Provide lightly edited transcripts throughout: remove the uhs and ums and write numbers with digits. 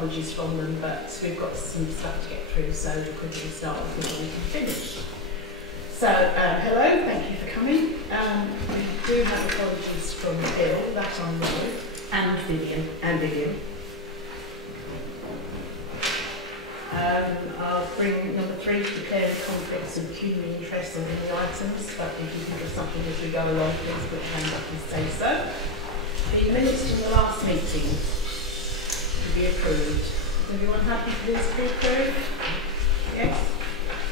apologies from them, but we've got some stuff to get through, so the quicker we start, the quicker we can finish. So, hello, thank you for coming. We do have apologies from Bill, that on road. And Vivian. And Vivian. I'll bring number 3, declare conflicts of pecuniary interest on any items, but if you think of something as we go along, please put your hand up and say so. The minutes from the last meeting to be approved. Is everyone happy for this to be approved? Yes?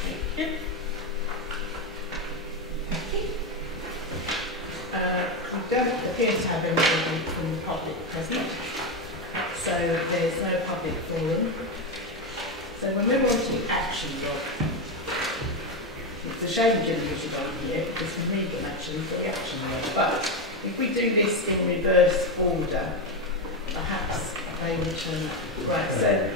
Thank you. We don't appear to have anybody from the public present, so there's no public forum. So we'll move on to the action block. It's a shame Jim was on here because we read them actually for the action block. But if we do this in reverse order, perhaps they will turn up. Right, so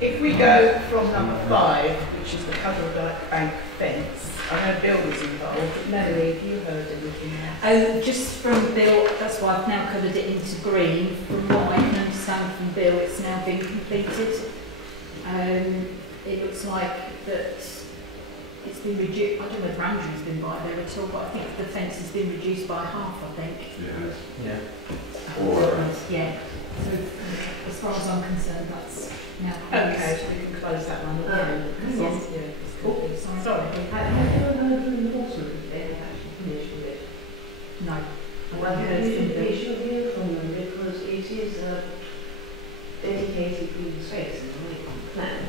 if we go from number 5, which is the Cuddledyke Bank fence, I know Bill was involved, but Melanie, have you heard anything else? Just from Bill, that's why I've now coloured it into green. From what I can understand from Bill, it's now been completed. It looks like that it's been reduced. I don't know if Andrew's been by there at all, but I think the fence has been reduced by half, I think. Yeah. Yeah. So as far as I'm concerned, that's now closed. Okay, so we can close that one. Yes. Oh, sorry. Have you ever heard from the Boston if they have actually finished with it? No. Well, we should hear from them because it is a dedicated green space in the plan.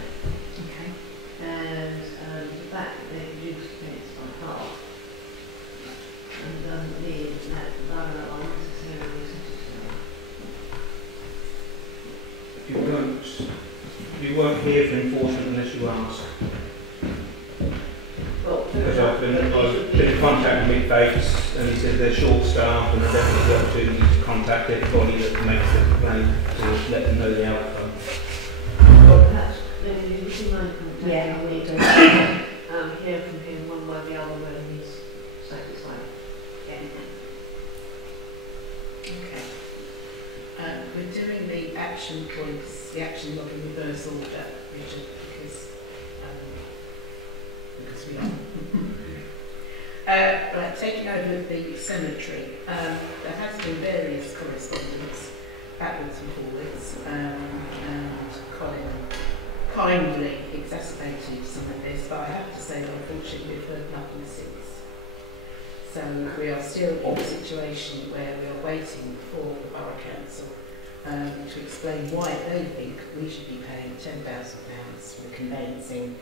Okay. And the fact that they reduced the fence by half and doesn't mean that the borough are necessarily satisfied. You won't hear from enforcement unless you ask. Well, Because I've been in contact with Mick Bates and he said they're short staffed and they're definitely the opportunity to contact everybody that makes the complaint to let them know the outcome. well, perhaps maybe would you mind contacting me to hear from him one way or the other whether he's satisfied. Okay. We're doing the action points, the action log in reverse order, Richard, because we are. Right, taking over the cemetery. There has been various correspondence backwards and forwards, and Colin kindly exacerbated some of this, but I have to say that unfortunately we've heard nothing since. So we are still in a situation where we are waiting for the Borough Council to explain why they think we should be paying £10,000 for the conveyancing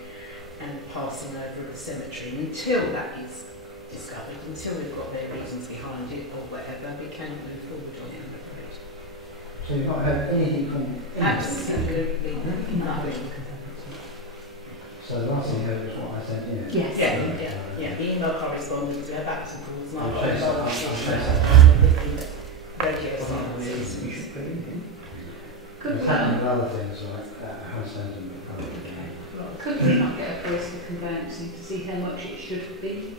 and passing over the cemetery. Until that is discovered, until we've got their reasons behind it or whatever, we cannot move forward on it, I'm afraid. So you've not heard anything from Absolutely nothing. So the last thing you heard was what I sent you? Yes. Yeah. The email correspondence, we have backs and forwards, and I'll I've chase got that. radio silences. You should put it in. There's happening with other things like house owners. Could we not get a price for conveyancing to see how much it should be?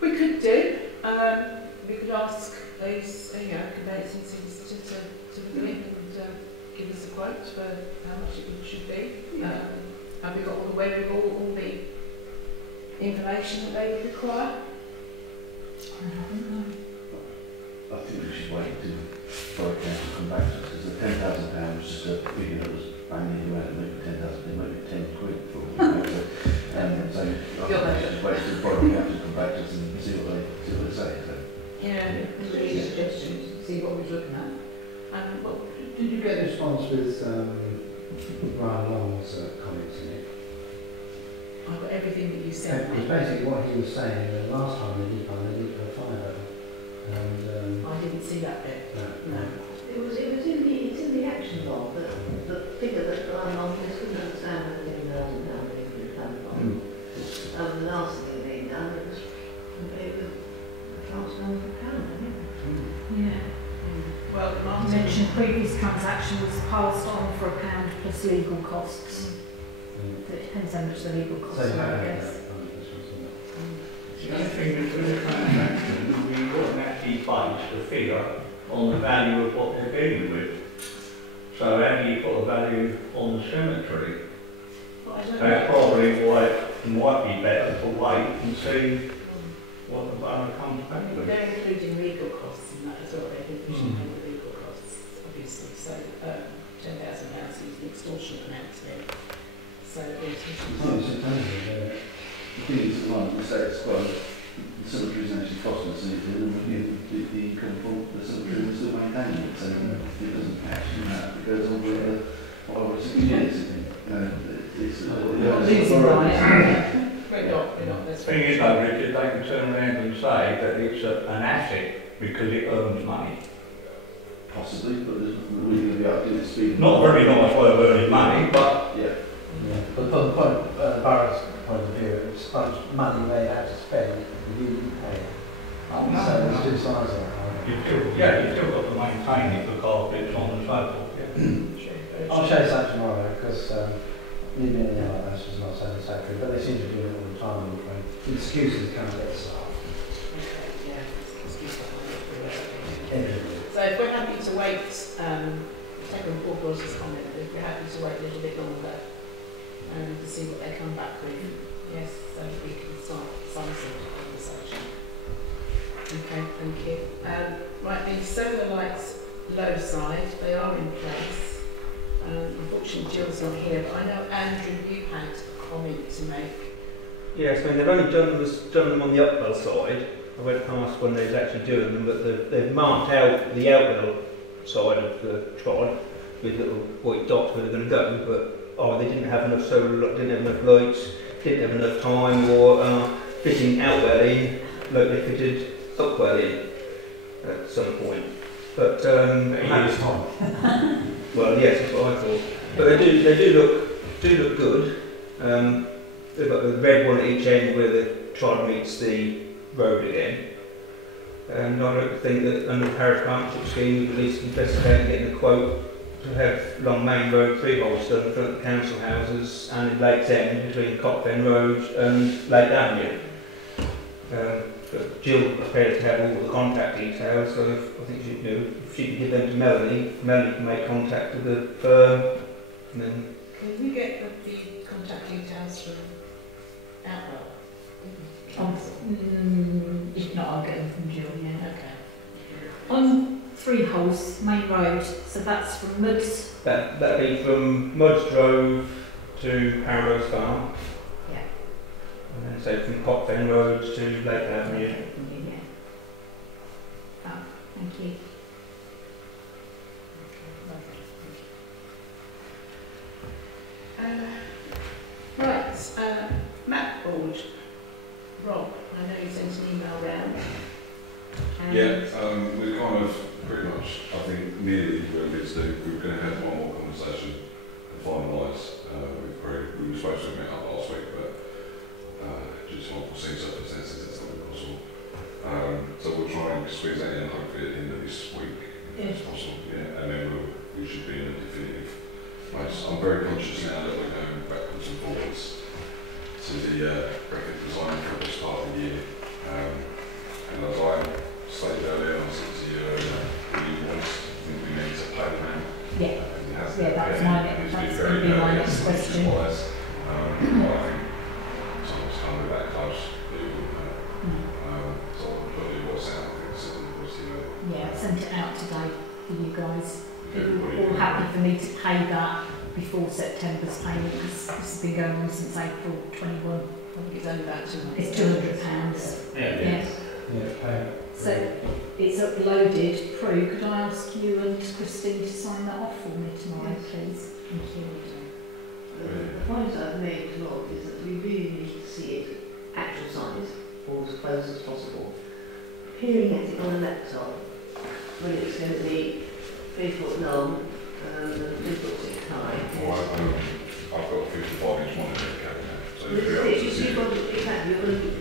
We could do. We could ask those, conveyancing solicitor to look at it and give us a quote for how much it should be. Have we got all the information that they would require? I haven't, no. I think we should wait until Borough Council come back to us because the £10,000 was just a figure that was banging around, maybe 10,000, maybe 10 quid for all we know. So I think just wait until Borough Council come back to us and see what they say. So. Yeah. See what we're looking at. Did you get a response with Ryan Long's comments in it? I've got everything that you said. It's basically what he was saying. The last time they did one, they did a fire. And I didn't see that bit. No. It's in the action log that the figure that I'm on this couldn't understand whether £10,000 they could have planned on. The last thing they'd done was compared with a transfer of £1, I think. Yeah. Well, You Martin mentioned previous transaction was passed on for £1 plus legal costs. So it depends how much the legal costs So you are, I have guess. The other thing with the transaction, we wouldn't actually budge the figure on the value of what they're dealing with. So how do you put a value on the cemetery? But I don't That's know. probably why it might be better to wait and see what the borough comes back with. They're including legal costs in that as well. They think we should pay the legal costs, obviously. So £10,000 is an extortionate amount to them. So there's Oh, it's a tangible, The thing is, like we say, it's quite, the cemetery is actually costing us anything, and the income from the cemetery will still maintain it, so it doesn't actually matter, it goes on for 5 or 6 years, it's Losing right. We're not. The thing is though, Richard, they can turn around and say that it's an asset because it earns money. possibly, but there's really going to be up to the speed. Not very nice way of earning money, but Yeah. yeah. But from the point, borough's point of view, it's how much money they have to spend, you didn't pay. So there's two sides of it. you've still got to maintain it, look after it, so on and so forth. Yeah. I'll show you that tomorrow, because leaving it like that is not satisfactory, but they seem to do it all the time, I'm afraid. Excuses can't get staff. Everybody. So if we're happy to wait, take on board Roger's comment, if we're happy to wait a little bit longer to see what they come back with, yes, so we can start some sort of conversation. Okay, thank you. Right, the solar lights low side, they are in place. Unfortunately Jill's not here, but I know Andrew, you had a comment to make. Yes, I mean, they've only done them on the Upwell side. I went past when they was actually doing them, but they've marked out the Upwell side of the trod with little white dots where they're going to go, but they didn't have enough solar, didn't have enough lights, didn't have enough time, or fitting Upwell in like they fitted Upwell in at some point. But It's time. well, yes, that's what I thought. But they do look good. They've got the red one at each end where the trod meets the road again. And I don't think that under the parish partnership scheme we've at least investigated getting a quote to have Long Main Road freeholds done in front of the council houses and in Lakes End between Cockfen Road and Lake Avenue. But Jill appears to have all the contact details, so I think if she can give them to Melanie can make contact with the firm. And then Can we get the contact details from Outwell? If not, I'll get them from Jill, yeah. Okay. On Freeholds, Main Road, so that's from Muds. that'd be from Mud's Drove to Parrose Farm. Yeah. And then so from Cockfen Road to Lake Avenue. Yeah. Oh, thank you. Right, map board. Rob, I know you sent an email round. Yeah, we're kind of pretty much, I think, nearly where we need to do. We're going to have one more conversation and finalise. We were supposed to meet up last week, but due to unforeseen circumstances, it's not been possible. So we'll try and squeeze that in, hopefully at the end of this week, if it's possible. Yeah, and then we should be in a definitive place. I'm very conscious now that we're going backwards and forwards to the graphic design for this part of the year. And as I stated earlier, I said to you earlier, I think we need to play the man. Yeah. That was that's going to be my next question. I think someone's come with that close, it wouldn't matter. So I'll put the what's out, I think it's in the Yeah, I sent it out today for you guys. everybody. You're all happy for me to pay that before September's payment, because this has been going on since April 21. I think it's only about £200. It's £200. Yeah. Yeah, pay. So it's uploaded. Prue, could I ask you and Christine to sign that off for me tomorrow, please? Thank you. The point I've made to Rob is that we really need to see it actual size, or as close as possible. Peering at it on a laptop, when it's going to be 3 foot long and 3 foot 6 high. I've got a 55-inch monitor cabinet, so This if you're is able to it, see you've got to, exactly,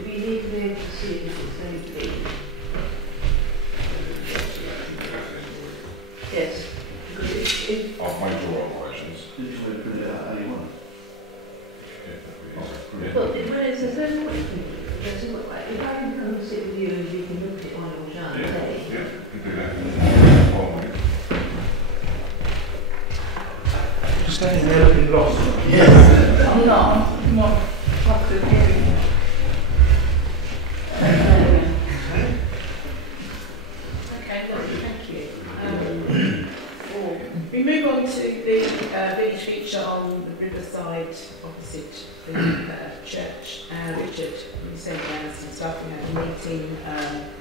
we need to be able to see it if it's going to be. Yes. Because it's I've made your operations. Did you want to put it out how you want? well, there's no point in it. If I can come and sit with you and you can look at it while you're showering Yeah, day. yeah, you can do that. standing there looking lost. Yes. I'm not. I'm not up to hearing. Okay, lovely, thank you. We move on to the village feature on the riverside opposite the church. Richard, you sent down some stuff. We had a meeting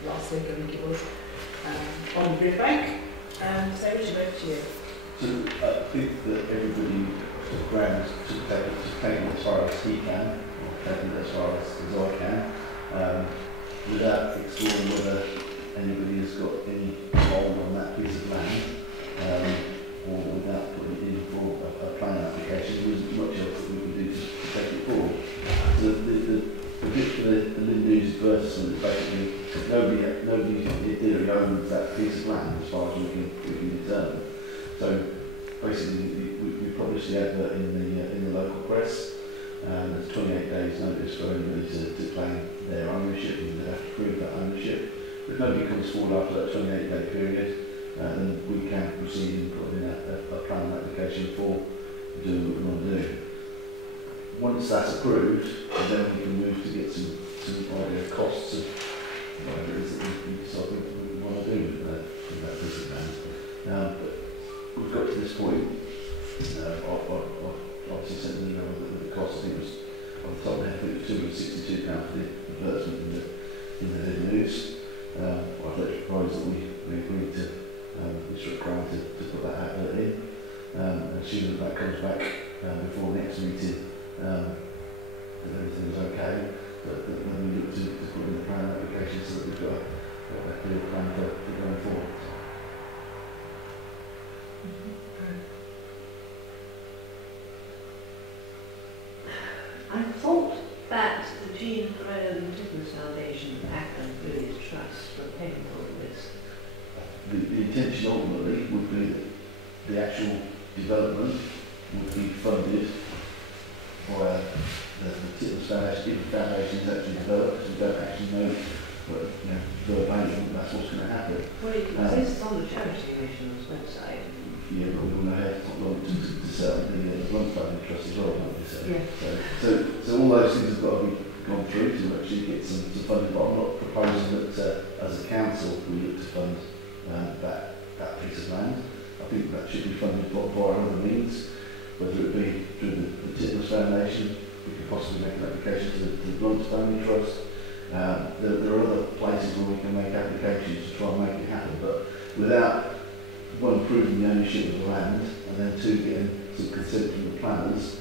last week, I think it was, on the riverbank. So Richard, over to you. So I think that everybody grounds to take it as far as he can, or take it as far as I can, without exploring whether anybody has got any hold on that piece of land, or without putting it in for a planning application. There isn't much else that we can do to take it forward. So the bit for the Lindoos advertisement is basically nobody in theory owns that piece of land as far as we can determine. So basically we publish the advert in the local press, and there's 28 days notice for anybody to claim their ownership, and they have to prove that ownership. If nobody comes forward after that 28-day period, then we can proceed and put in a planning application for doing what we want to do. Once that's approved, then we can move to get some idea of costs of whatever it is that we decide we want to do with that piece of land. But we've got to this point. I've obviously sent an email with the cost. I think it was, on the top of my head, it was £262 for the advertisement in the news. I'd like to propose that we agree to instruct Crown to put that advert in, assuming that comes back before next meeting, and everything is okay. But then we look to put in the plan application so that we've got a clear plan for going forward. I thought that the Jean Graham Business Foundation and Village Trust were paying for all this. The intention ultimately would be that the actual development would be funded by the Titmus Foundation. If the foundation is actually developed, because we don't actually know, but verbatim, that's what's going to happen. Well, it exists on the Charity Commission's website. Yeah, but we all know how to set up the Lunchbound Trust as well, don't we? So all those things have got to be gone through to actually get some funding, but I'm not proposing that as a council we look to fund that piece of land. I think that should be funded by other means, whether it be through the Titmus Foundation. We could possibly make an application to the Blunt Family Trust. There are other places where we can make applications to try and make it happen, but without one, proving the ownership of the land, and then two, getting some consent from the planners,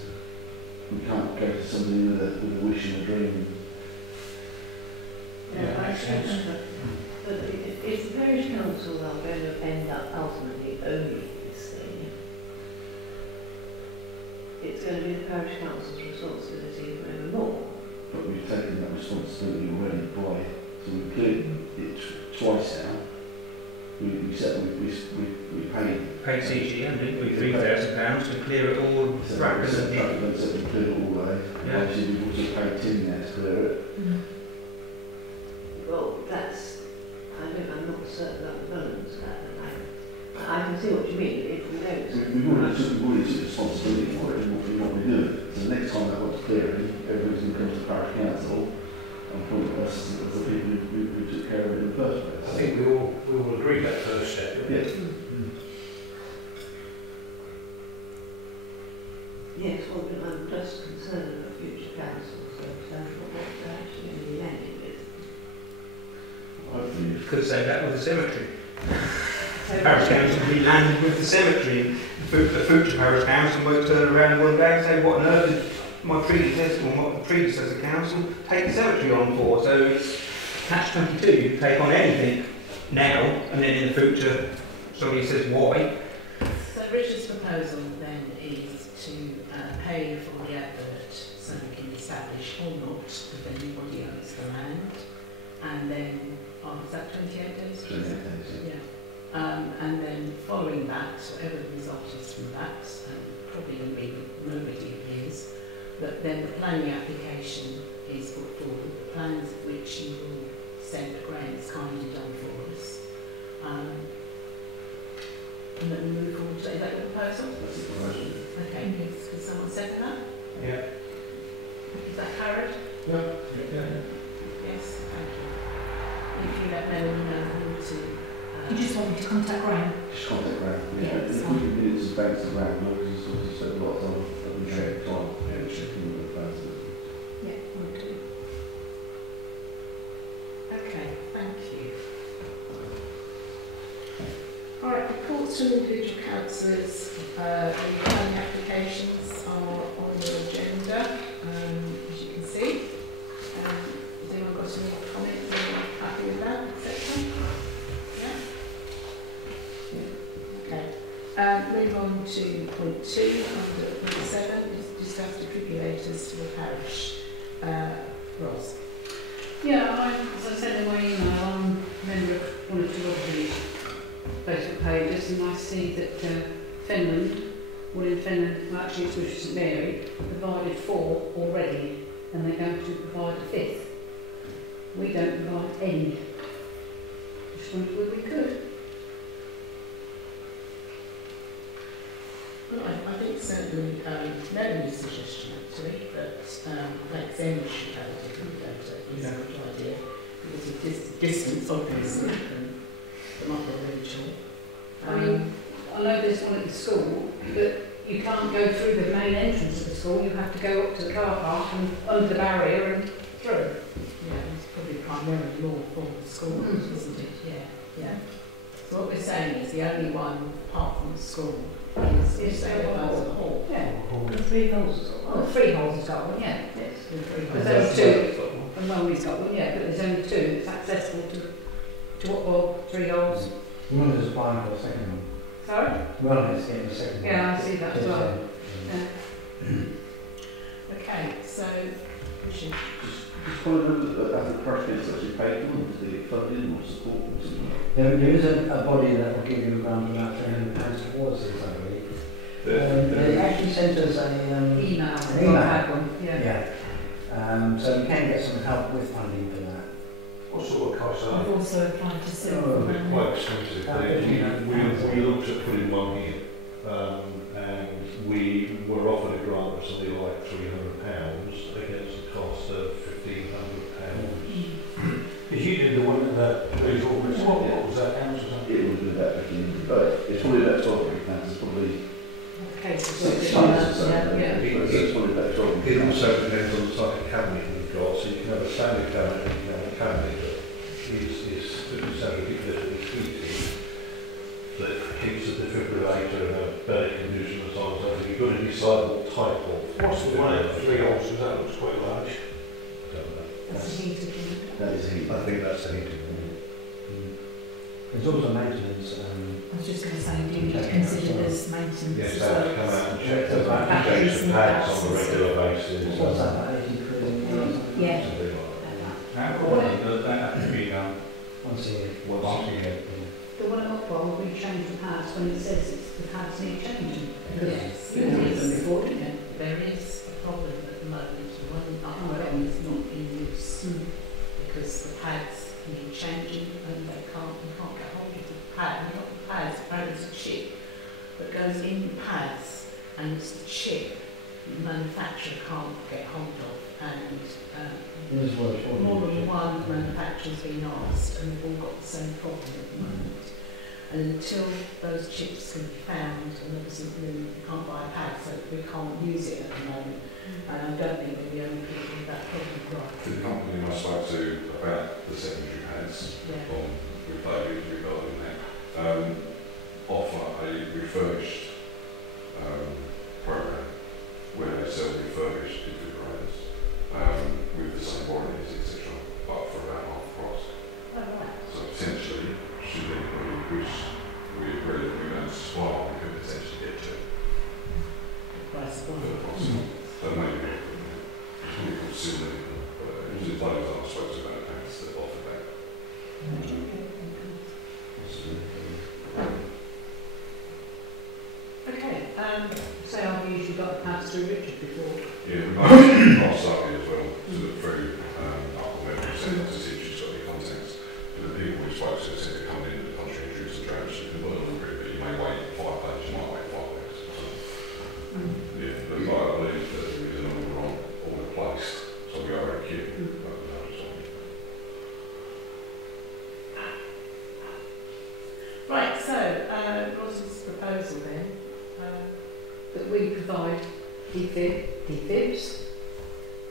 we can't go to somebody with a wish and a dream. Yeah, I think but if the parish council are going to end up ultimately owning this thing, it's going to be the parish council's responsibility forevermore. But we've taken that responsibility already by, so we've cleared it twice now. We said we Paid CGM, didn't we? £3,000 to clear it all rapidly. We cleared it all away. Yeah. Obviously we've also paid Tim now to clear it. Well, I'm not certain about the balance of that. I can see what you mean. If we don't, We've already took responsibility for it and what we're doing. So the next time that wants clearing, everybody's going to come to the parish council and point at us as the people who took care of it in the first place. I think we all agree that first step. Yes. yes, well, I'm just concerned about future councils, so what they're actually going to be ending with. Hopefully, Could say that with the cemetery. Parish council will be landed with the cemetery. The future parish council won't turn around one day and say, what on earth did my predecessor council take the cemetery on for? So it's catch-22. You take on anything now, and then in the future somebody says why. So Richard's proposal then is to pay for the advert so we can establish or not if anybody owns the land, and then, is that 28 days? 28 days, Yeah. And then following that, whatever the result is from that, probably going to be nobody appears, but then the planning application is put forward, the plans which you will send grants kindly done for us. And then we move forward to, is that your proposal? that's the proposal. Okay. Yes, thank you. If you let Melanie know who to... You just want me to contact Graham? Just contact Graham. Yeah, Yeah, it's if fine. we can do some banks around, because he's obviously spent a lot of time that we check time, checking the plans. Yeah, okay. Okay, thank you. Alright, reports from individual councillors. The planning applications are on the agenda, as you can see. Has anyone got any comments? Anyone happy with that, etc.? Yeah? Okay. Move on to point 2 under point 7, discuss defibrillators to the parish. Ross. Yeah, as I said in my email, I'm a member of one or two of these Facebook pages, and I see that Finland, well in Finland, well actually it's with St Mary, provided 4 already, and they're going to provide a 5th. We don't provide any. Just wondered whether we could. Well, I think certainly Melanie's suggestion actually that Blake's End should have a defibrillator is a good idea because of distance obviously and the mother regional. I mean, I know there's one at the school, but you can't go through the main entrance of the school. You have to go up to the car park and under the barrier and through. Yeah, it's probably primarily more for the school, isn't it? Yeah, yeah. So what we're saying is the only one apart from the school is the hall. Yeah. The 3 holes as well. Well, 3 holes has got one, yeah. Yes, the 3 holes. There's only 2. And Wellesley's got one, yeah, but there's only 2. It's accessible to Upwell, 3 holes. One is applying for a second one. Sorry? Well, it's getting a second one. Yeah, I see that as well. Okay, so Richard. Just want to know that the parish council actually paid for them to get funding or support or something like There is a body that will give you a grant of about £300 towards this, I believe. They actually sent us an Email. email. Had one, yeah. Yeah. So we can get some help with funding for that. What sort of costs are I've also applied to serve Oh, for they? Quite expensive. We looked at putting one here, and we were offered a grant of something like £300 against the cost of £1,500. Because you did the one at the village hall, what was that, council? that. It would be about 15, but it's probably about 12 pounds. It's probably Okay, so six it's months or so. yeah. It's probably about 12 It pounds. also depends on the type of cabinet you've got, so you can have a standard cabinet and you can have a cabinet that is so ridiculously heated that keeps the defibrillator in a better condition at times. I think you've got to decide what type of. What's the one at 3 holes? That looks quite large. That's the heated one. That is heat. I think that's an heated one. There's also maintenance. I was just going to say, do you consider this maintenance Yes, as they have to well? come out and check the Batteries change the and pads pads on a and regular stuff. basis. What's that, about 80 quid? Yeah. Something like that. How often does that have to be done? Once a year. Once a year. The one at Upwell will be changed the pads when it says the pads need changing. Yes, You did them before, didn't you? there is a problem at the moment. One Upwell is not in use because the pads need changing and you can't get hold of the pad. Not the pads, apparently it's a chip that goes in the pads and it's the chip the manufacturer can't get hold of and This was more than one manufacturer's been asked and they've all got the same problem at the moment. And until those chips can be found, and obviously we can't buy a pad, so we can't use it at the moment. And I don't think we're the only people with that problem. Right. The company I spoke to about the secondary pads Yeah. on with David regarding that offer a refurbished program where they sell refurbished defibrillators with the same warranties, etc., but for about half the price. Oh, right. So potentially, should anybody wish we agree that we're going to supply, we could potentially get to The price for of the price. So maybe we could consider it, but it was those I spoke to about pads that offer that. Okay, Say I've usually got the pads through Richard before. Yeah, we might pass up here as well to look through Upwell to see if she's got any contacts. But the people we spoke to said to come into the country and choose the drains, you can put them through, but you may wait 5 days, you might wait 5 days. So, yeah, but I believe that there is an order placed, so we are in queue. Right, so Ross's proposal then, That we provide defibs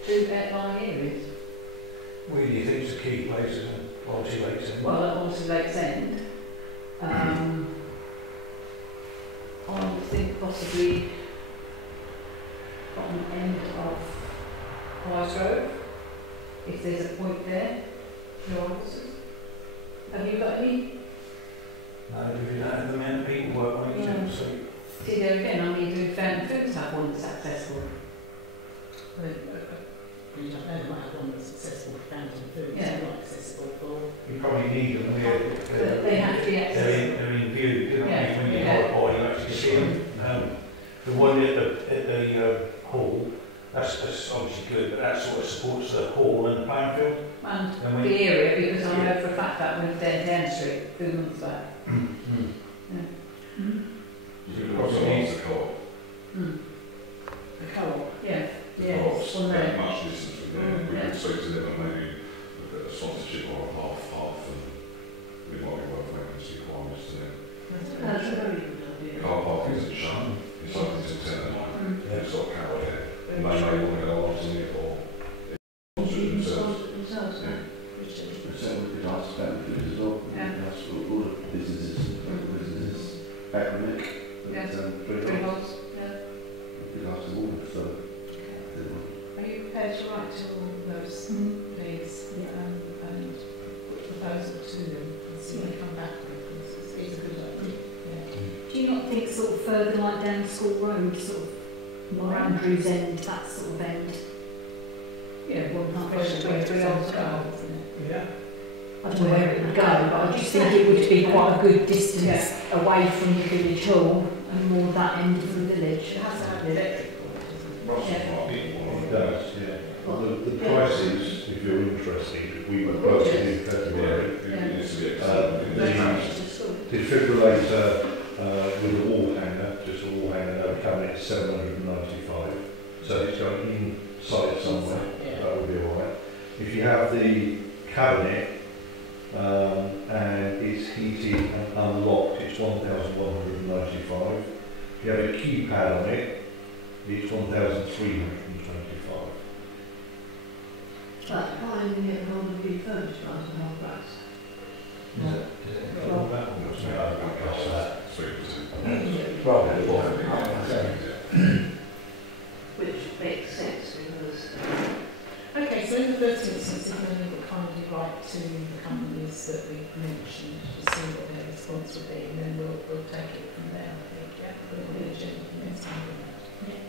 to outlying areas. Where do you think is the key place in Alty Lakes End? Well, at Alty Lakes End, I would think possibly on the end of Price Road, if there's a point there, your officers. Have you got any? No, if you don't have the amount of people work on each end, so See there again, I mean, do found food have one that's accessible. we don't know about one that's accessible for fountain food, Yeah. it's not accessible for... you probably need them But they have to be accessible. they're in view, don't Yeah, you? When you yeah. walk by, you actually see them. The one at the hall, that's obviously good, but that sort of supports the hall and the playing field. And Then when- the area, because I know for a fact that went down Street 2 months back. You could also use the co-op. The co-op, Yeah. yes, Co-ops, well, that no. much distance from there. We Yeah. could speak to them and maybe look at a sponsorship or a half, and it might be worth making some requirements to them. That's a very good idea. Car parking isn't shut, it's open until 10 at night. It's got a carol there. They may want to go on to it or themselves. So we could ask about the as well. Yeah. That's all the businesses, local businesses, back on it. Yeah. Freeholds. Freeholds, yeah. We could ask them all, so. Are you prepared to write to all those, please, and put a proposal to them and see what they come back with? It's a good idea. Yeah. Do you not think sort of further like down School Road, sort of more Andrews End, that sort of end? Yeah, well, not very freeholds go, isn't it? Yeah. I don't know where it would go, but I just think it would be quite a good distance away from the village hall and more that end of the village. It has to have electrical, doesn't it? Russell might be one It of does, yeah. Well, the prices, if you're interested, we were both in February. It needs to be The defibrillator with a wall hanger, just a wall hanger, no cabinet, is 795. So it's going inside somewhere, that would be alright. If you have the cabinet and it's heated and unlocked, it's 1,195. If you have a keypad on it, it's 1,325. But finding it on the refurbished ones and half price. Which makes sense because Okay, so in the first instance, if we would kindly write to the companies that we mentioned to see what their response would be, and then we'll take it from there, I think, yeah? We'll be agenda for next time on that. Yeah.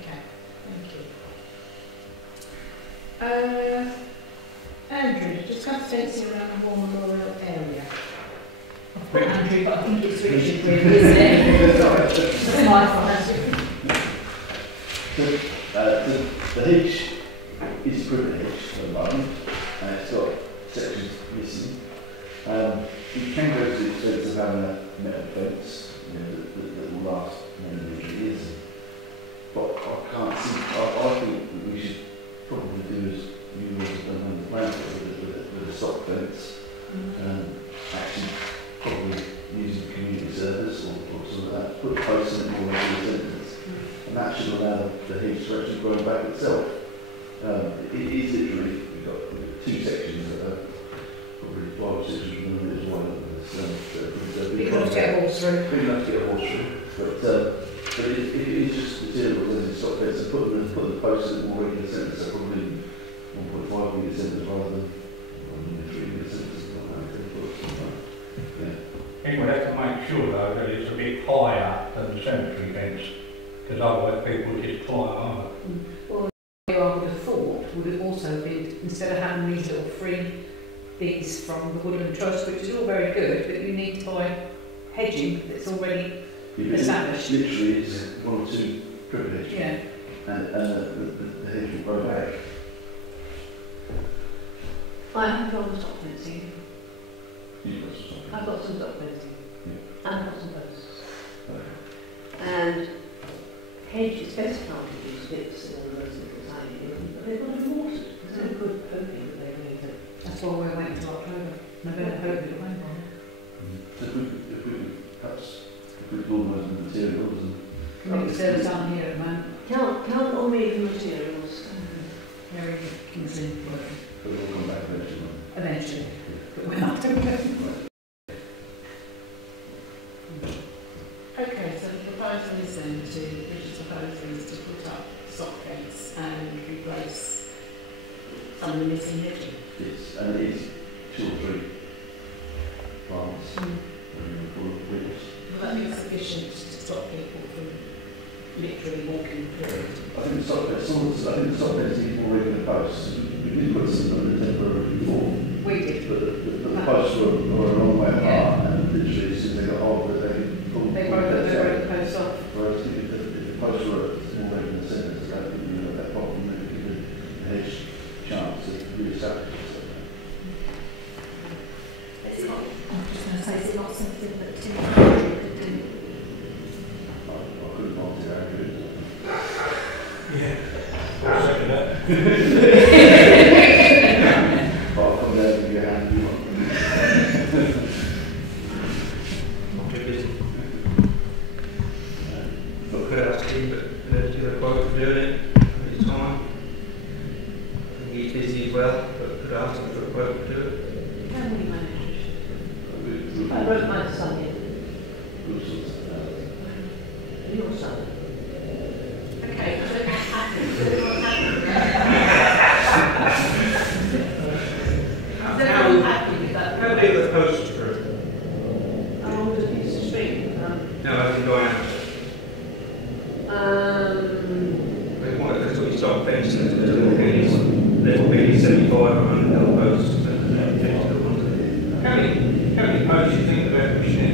Okay, thank you. Andrew, discuss fencing around the War Memorial area. I've put Andrew, but I think it's Richard really, isn't it? Sorry, that's my fault. The hedge is a privet hedge at the moment, and it's got sections missing. You can go to the expense of having a metal fence, you know, that will last many years. But I can't see, I think that we should probably do as you guys have done on the plan with a stock fence, actually probably using community service or something like that, put posts in it more regular sentence, and that should allow the hedge to actually grow back itself. It is literally, we've got two sections that are probably 5 or 6 millimetres wide. Big enough to get a horse through. Big enough to get a horse through. But it is just material as a stock fence, and put the posts in more regular sentence, so probably 1.5 metre sentence rather than 3 metre sentence. I think we have to make sure though that it's a bit higher than the cemetery fence, because otherwise people just climb over. Well, I would have thought would have also been, instead of having these little free bits from the Woodland Trust, which is all very good, but you need to buy hedging that's already established. Literally, it's 1 or 2 privilege, Yeah. and the hedge will grow back. I have got the stock fencing. You've got some. I've got some stock fencing. Yeah. And I've got some posts. Okay. And hedge is best planted in strips and all those little tiny things, but they've got to be watered because they're why we're waiting till October. November, hopefully, won't If we could organise the materials and we? Service down here at the moment. Count on me for materials. Very Kingsley working. but we'll come back eventually. Eventually. But we're not doing it. Okay, so the proposal is then Richard's proposal is to put up sock gates and replace some of the missing hedging. Yes, and it's 2 or 3 plants full of wheels. Will that be sufficient to stop people from literally walking through it? I think the stock beds need more regular posts. We did put some on the temporary before, We did. but the posts were a long way apart, and literally as soon as they got older, they pulled. They broke the posts off. Whereas if the posts were more regular centres, that would be that problem, that would give the hedge chance to re-establish itself. It's not, I'm just going to say, it's not something that Tim could do. I couldn't answer that good. Yeah. Second that. Apart from that, if you hand you want. Not too busy. Not good asking, but do a quote for doing it at his time. I think he's busy as well, but could ask him for a quote to do it. How many managers? I wrote my son in. Your son. Okay, so what's happened? Is everyone happy with that? How big are the posts through? How long is a piece of string? No, I can go out. That's what you start fencing. Little bitty 75 or 100 little posts. How many posts do you think about pushing in?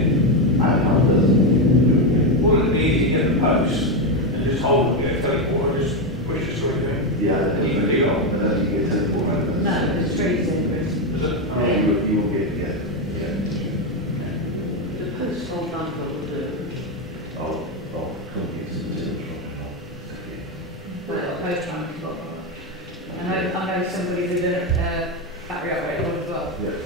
Wouldn't it be easy to get the posts and just hold them, get 34 and just push it sort of thing? Yeah, Even do that. you get 3400. No, there's trees in there. Is it? You will get, yeah. The post hold number will do. I'll get some materials Well, post trying to block. I know somebody with a battery operated one as well. from. Yeah.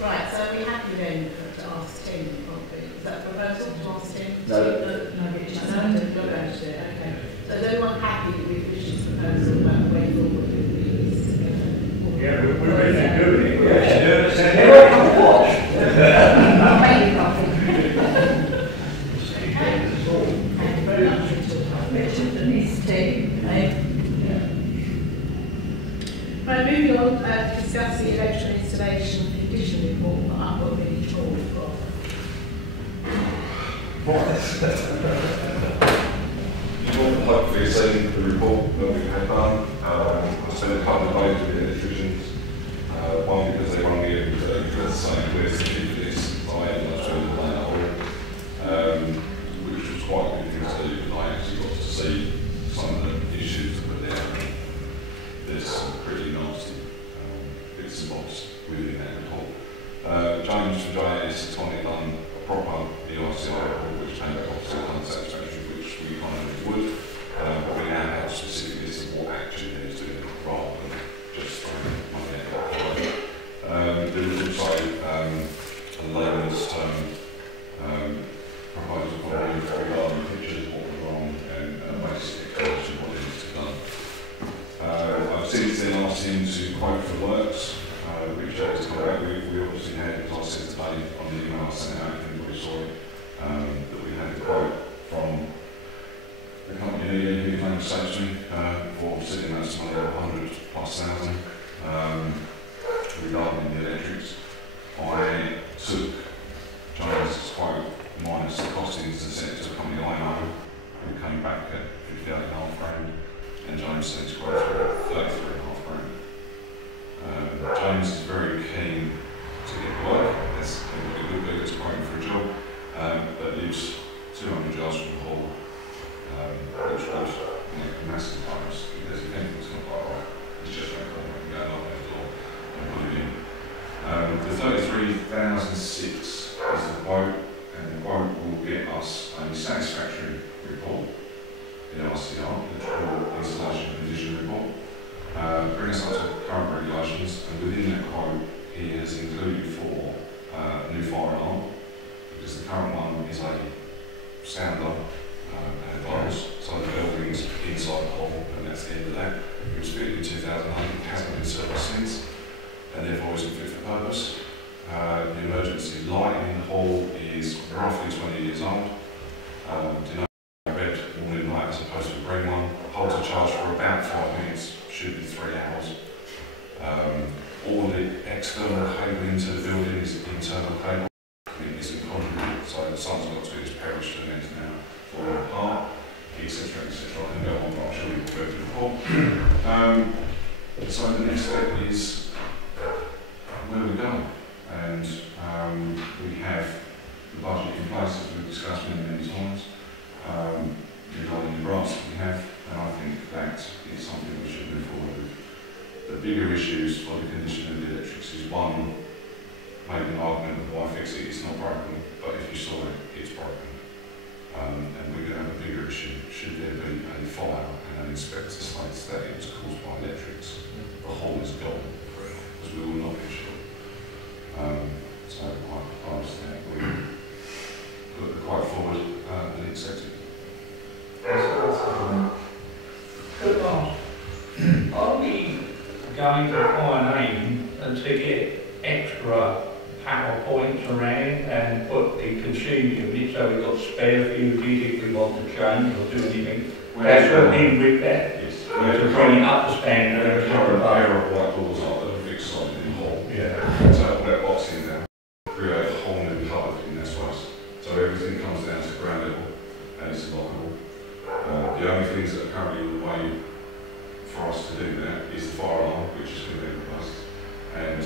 Right, so are we happy then to ask Tim, probably? Is that a proposal to ask Tim? No. No, Richard, no, not going to do it, okay. So is everyone happy with Richard's proposal about the way forward with these? Yeah, we're ready to do it. I'll make you coffee. Okay. Thank you very much, Richard. Richard and his team, Right, moving on to discuss the electrical installation condition report for Upwell Village Hall. You've all hopefully seen the report that we've had done. I spent a couple of days with the electricians. One because they want to get the same where's the key for this, I ended up doing the plan which was quite a good thing to do, because I actually got to see some of the issues that were there. There's some pretty nasty bits and bobs within that report. James from JS has finally done a proper EICI report, which came back obviously unsatisfactory, which we kind of would, but we now have a specific list of what actually needs to be done, rather than just throwing money at that. There was also a layman's term proposal regarding pictures, what was wrong, and a basic explanation of what needs to be done. I've since then asked him to quote for works, which has come back. We obviously had, as I said today on the email I sent out, everybody saw it, that we had a quote from the company who came to say to me for sitting at something like 100,000+ regarding the electrics. I took James' quote minus the costings and sent it to a company I know, who came back at 58.5 grand, and James sent his quote for 33.5 grand. James is very keen to get work, as anybody would do that's quoting for a job, but lives 200 yards from the hall, which would make a massive bonus, because if anything's not quite right, it's just around the corner, and go knock at the door and put it in. The 33,006 is the quote, and the quote will get us a satisfactory report, the ICR, electrical installation condition report, bring us up to current regulations, and within that quote he current one is a sounder and advanced. So the building's inside the hall, and that's the end of that. It was fitted in 2008, it hasn't been serviced since, and therefore isn't fit for purpose. The emergency lighting in the hall is roughly 20 years old. Red warning light as opposed to a green one. Holds a charge for about 5 minutes, should be 3 hours. All the external cabling to the building is internal cable. It isn't conduit, so the sun's got to its perished and it's now falling apart, etc. etc. I can go on, but I'm sure we can go through the report. So the next step is where we go. And we have the budget in place, as we've discussed many times, regarding the grants that we have, and I think that is something we should move forward with. The bigger issues for the condition of the electrics is one, maybe an argument of why fix it, it's not broken, but if you saw it, it's broken. And we're going to have a bigger issue. Should there be a fire and an inspector states that it was caused by electrics, the hole is gone, because we will not be sure. So I understand we put the quote forward and accept it. Are we going to find aim and to get extra PowerPoints around and put the consumer unit so we've got spare fuses if we want to change or do anything? That's what in with that. Yes. To bring it up to standard. There are current pair of white doors that are fixed on in the hall. Yeah. So that box in there, create a whole new colour in that space. So everything comes down to ground level and it's lockable. The only things that are currently in the way for us to do that is the fire alarm, which is going to be replaced. And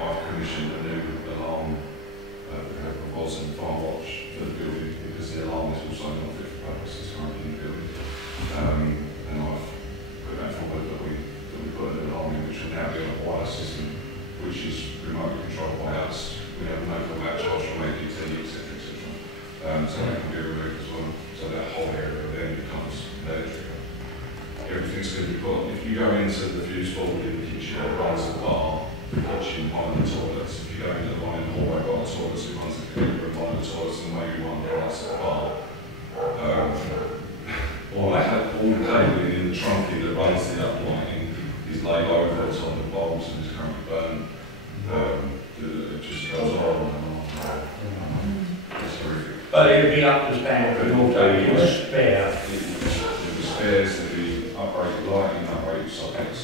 I've commissioned a new alarm, was and fire watch for the building because the alarm is also not fit for purpose, it's currently in the building. And I've put that forward that we put an alarm in which will now be on a wireless system, which is remotely controlled by us. We have no flat charge from ADT, etc. So that can be removed as well. So that whole area then becomes electrical. Everything's going to be put on. If you go into the fuse board in the kitchen, it runs the bar, the kitchen, behind the toilets. If you go into the line in the hallway by the toilets, it runs the computer behind the toilets, and maybe one that runs the bar. All the cabling in the trunking that runs the uplighting is laid over the top of the bulbs and is currently burned. It just goes on and on. It's horrific. But it'll be up to standard and also give us spare. It was spares, there'll be upgraded lighting, upgraded sockets.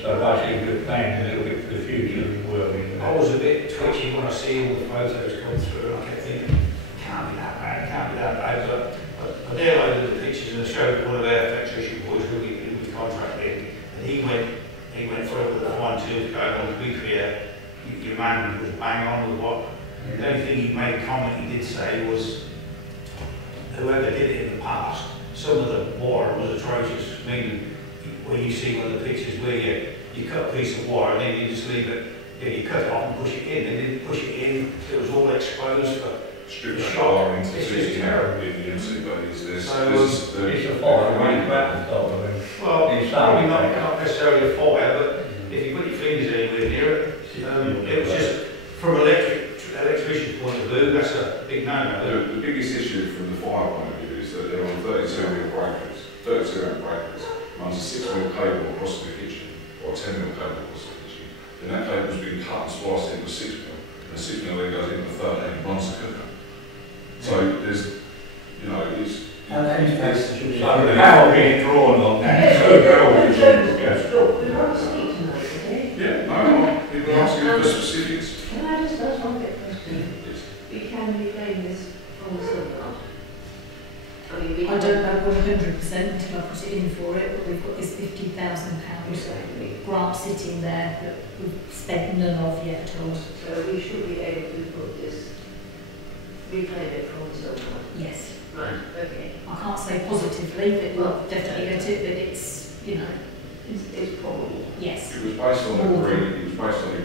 So basically good plan a little bit for the future working. I was a bit twitchy when I see all the photos come through, and I kept thinking, can't be that bad, but I downloaded the pictures and showed one of our electrician boys who we contracted, and he went through with the fine tooth going on. To be fair, your man was bang on with what. The only thing he made a comment he did say was, whoever did it in the past, some of the wire was atrocious, meaning when you see one of the pictures where you cut a piece of wire and then you just leave it, you cut it off and push it in, and then push it in, it was all exposed for Strip that wire into it's terrible. It's a fire, right? Well, it's probably not necessarily a fire, but if you put your fingers anywhere near it, it was just, from electrician's point of view, that's a big no-no. The biggest issue from the fire point of view is that they're on 32mm breakers. 32mm breakers runs a 6mm cable across the kitchen, or a 10mm cable across the kitchen. Then that cable's been cut and spliced into 6mm, and the 6mm then goes into 13 and runs the cooker. So there's, it's... And then power being drawn on that. We've got to speak tonight, okay? Yeah, no, people are asking for specifics. Can I just ask one quick question? We can reclaim this from the silver. I don't know 100% until I put it in for it, but we've got this £50,000 grant sitting there that we've spent none of yet at all. So we should be able to put this, reclaim it from the silver. Yes. Right, okay. I can't say positively that we'll definitely get it, but it's, It's probable. yes. It was based on the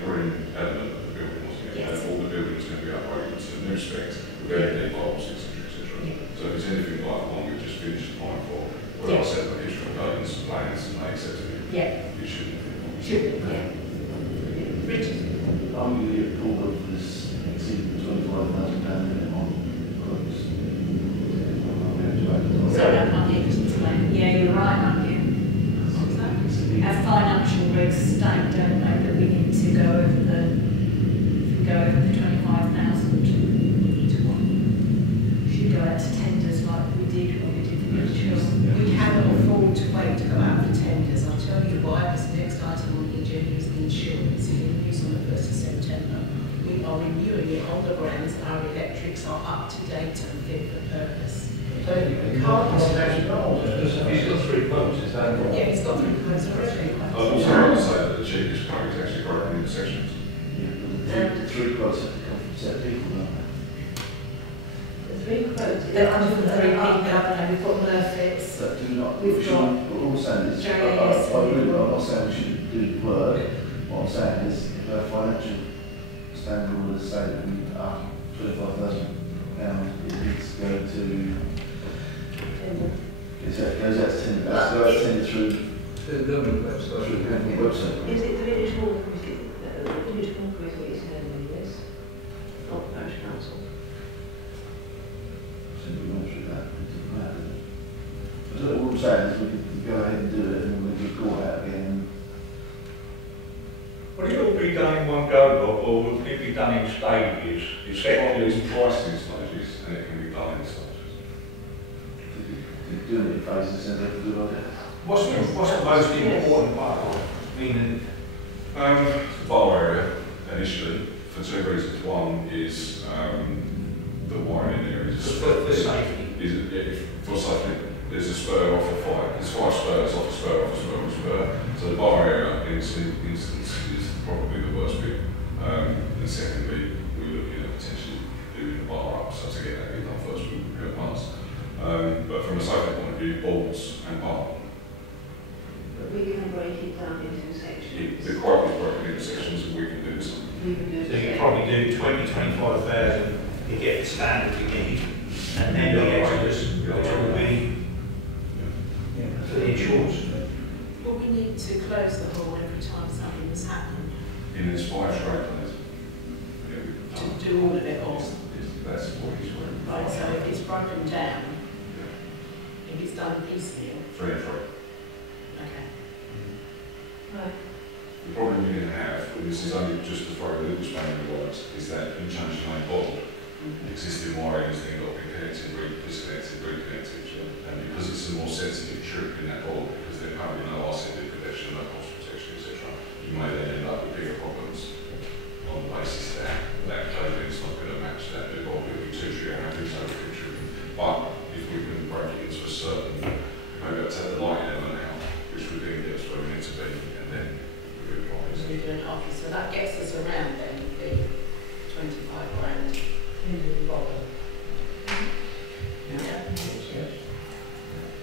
green element of the building, wasn't it? Yes. And all the buildings going to be upgraded to new specs, with LED bulbs, etc. So if it's anything like the one we just finished applying for, where I said that it's from guidance and plans and they accepted it, it shouldn't have been. Richard? I'm going to get pulled up for this exceeding the £25,000 limit on quotes. Sorry, I can't hear you explain. Yeah, you're right, aren't you? Our financial regs don't they, that we need to go over the 25,000. Should go out to tenders like we did when we did the insurance. We cannot afford to wait to go out for tenders. I'll tell you why, because the next item on the agenda is the insurance. It renews on the 1st of September. We are renewing it on the grounds that our electrics are up to date and fit for purpose. He's got 3 quotes, is that right? Yeah, he's got 3 quotes already. I was going to say that the cheapest quote is actually broken into sections. The 3 quotes have to come from set people, don't The 3 quotes. They're under the 3 people, haven't they? We've got Murphy's. they? But do not, We've got what I'm saying is, JAS. I agree, I'm not saying we shouldn't do the work. What I'm saying is, if our financial standing orders say that we are £25,000, it needs to go to, goes out to tender, that's go out to tender through The government website. the government website. Is it the village hall committee? The village hall committee what you're saying, yes? Not the parish council. So we went through that, it doesn't matter. But what I'm saying is we could go ahead and do it and we could go out again. Will it all be done in one go, Bob, or will it be done in stages? There's pricing stages, and it can be done in stages. Doing it in phases sounds like a good idea. What's the most important part? Meaning, The bar area, initially, for 2 reasons. One is the wiring area is for safety. for safety. There's a spur off a fire. There's 5 spurs off a spur off a spur off a spur. So the bar area in this instance is probably the worst bit. And secondly, we're looking at potentially doing the bar up, so to get that done first, we would go past. But from a safety point of view, boards and bar. But we can break it down into sections. The quote is broken into sections and we can do this. We can do So you probably do 25,000, you get the standard you need, and then the extras, which will be for the insurance. Well, we need to close the hall every time something has happened In this fire straight place. to do all of it all. That's what he's doing. Right, so if it's broken down, if it's done piecemeal, 3 and 3. okay. Right. The problem we didn't have, and this is only just to throw a little spanner in the works, is that in change the main bottle, existing wiring has then got to be connected, disconnected, reconnected. And because it's a more sensitive trip in that bottle, because there can't be no arsenic protection, no cost protection, etc., you may then end up with bigger problems on the basis that that clothing is not going to match that new bottle. It'll be 2 tree happy, so we can trip. But if we can break it into a certain, maybe I'll take the light element out, which would then get us where we need to be, and then we'll do it. So we're doing half, so that gets us around then the 25 grand in the bottom. Yeah.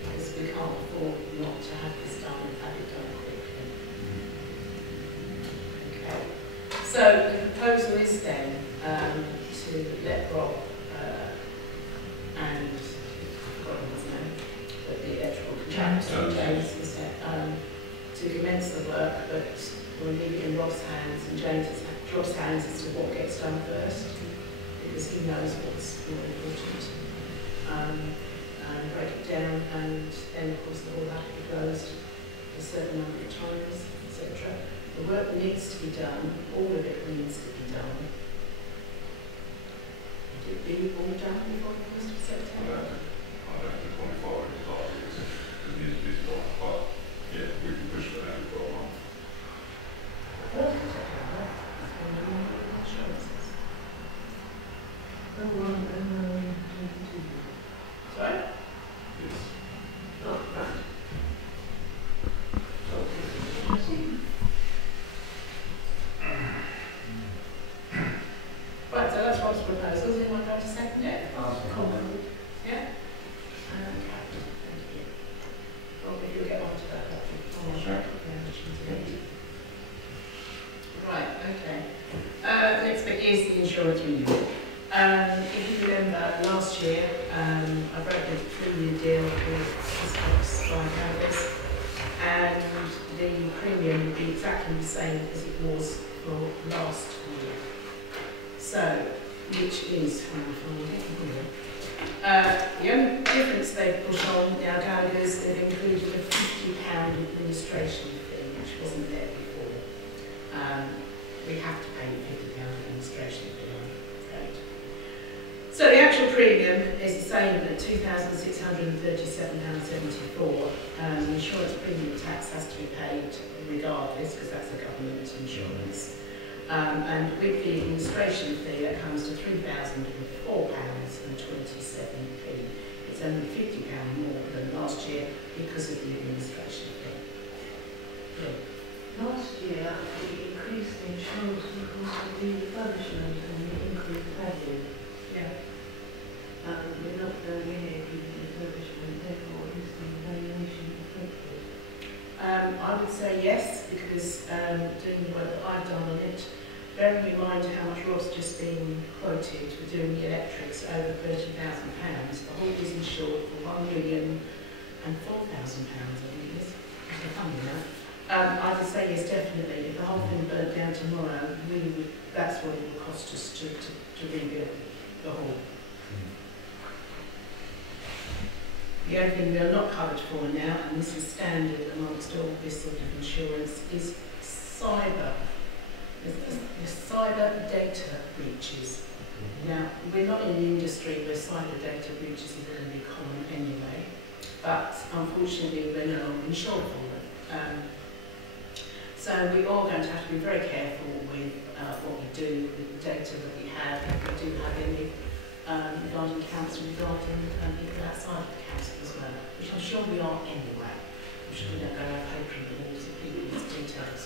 Because we can't afford not to have this done and have it done quickly. Okay. So the proposal is then to let Rob and I've forgotten his name, but the electrical contractor, James, is to commence the work, but we'll leave it in Rob's hands and Rob's hands as to what gets done first, because he knows what's more important. And break it down, and then of course the hall has to be closed for a certain number of times, etc. The work needs to be done, all of it needs to be done. Would it be all done before the 1st of September? I don't think 25 is hard because it needs to be done, but yeah, we can push for that for a while. 1st of September, that's when we want the insurances. Sorry? Oh, right. Right, so that's Rob's proposal. Does anyone like to second it? Yeah? Thank you. Rob, if you'll get on to that, that'd be Sure. Right, okay. The next bit is the insurance renewal. If you remember, last year I broke a 3-year deal with Hiscox by and the premium would be exactly the same as it was for last year. So which is, the only difference they've put on our Gallagher's, they've included a £50 administration fee, which wasn't there before. We have to pay £50 administration fee, I'm afraid. So the actual premium is the same at £2,637.74. Insurance premium tax has to be paid regardless, because that's a government insurance. And with the administration fee, that comes to £3,004.27p. It's only £50 more than last year because of the administration fee. Yeah. Last year, we increased the insurance because of the refurbishment and the increased value. Yeah. We're not going ahead with the refurbishment, therefore is the valuation affected? I would say yes, because doing the work that I've done on it, bearing in mind how much Rob's just been quoted for doing the electrics, over £30,000, the whole is insured for £1,004,000, I think it is. I would say yes, definitely. If the whole thing burnt down tomorrow, that's what it would cost us to rebuild the hall. The only thing we are not covered for now, and this is standard amongst all this sort of insurance, is cyber. The cyber data breaches. Now, we're not in an industry where cyber data breaches are going to be common anyway, but unfortunately we're no longer insured for them. So we are going to have to be very careful with what we do with the data that we have, if we do have any regarding council, regarding people outside of the council as well, which I'm sure we are anyway. I'm sure we don't go around paper in the walls of people's details.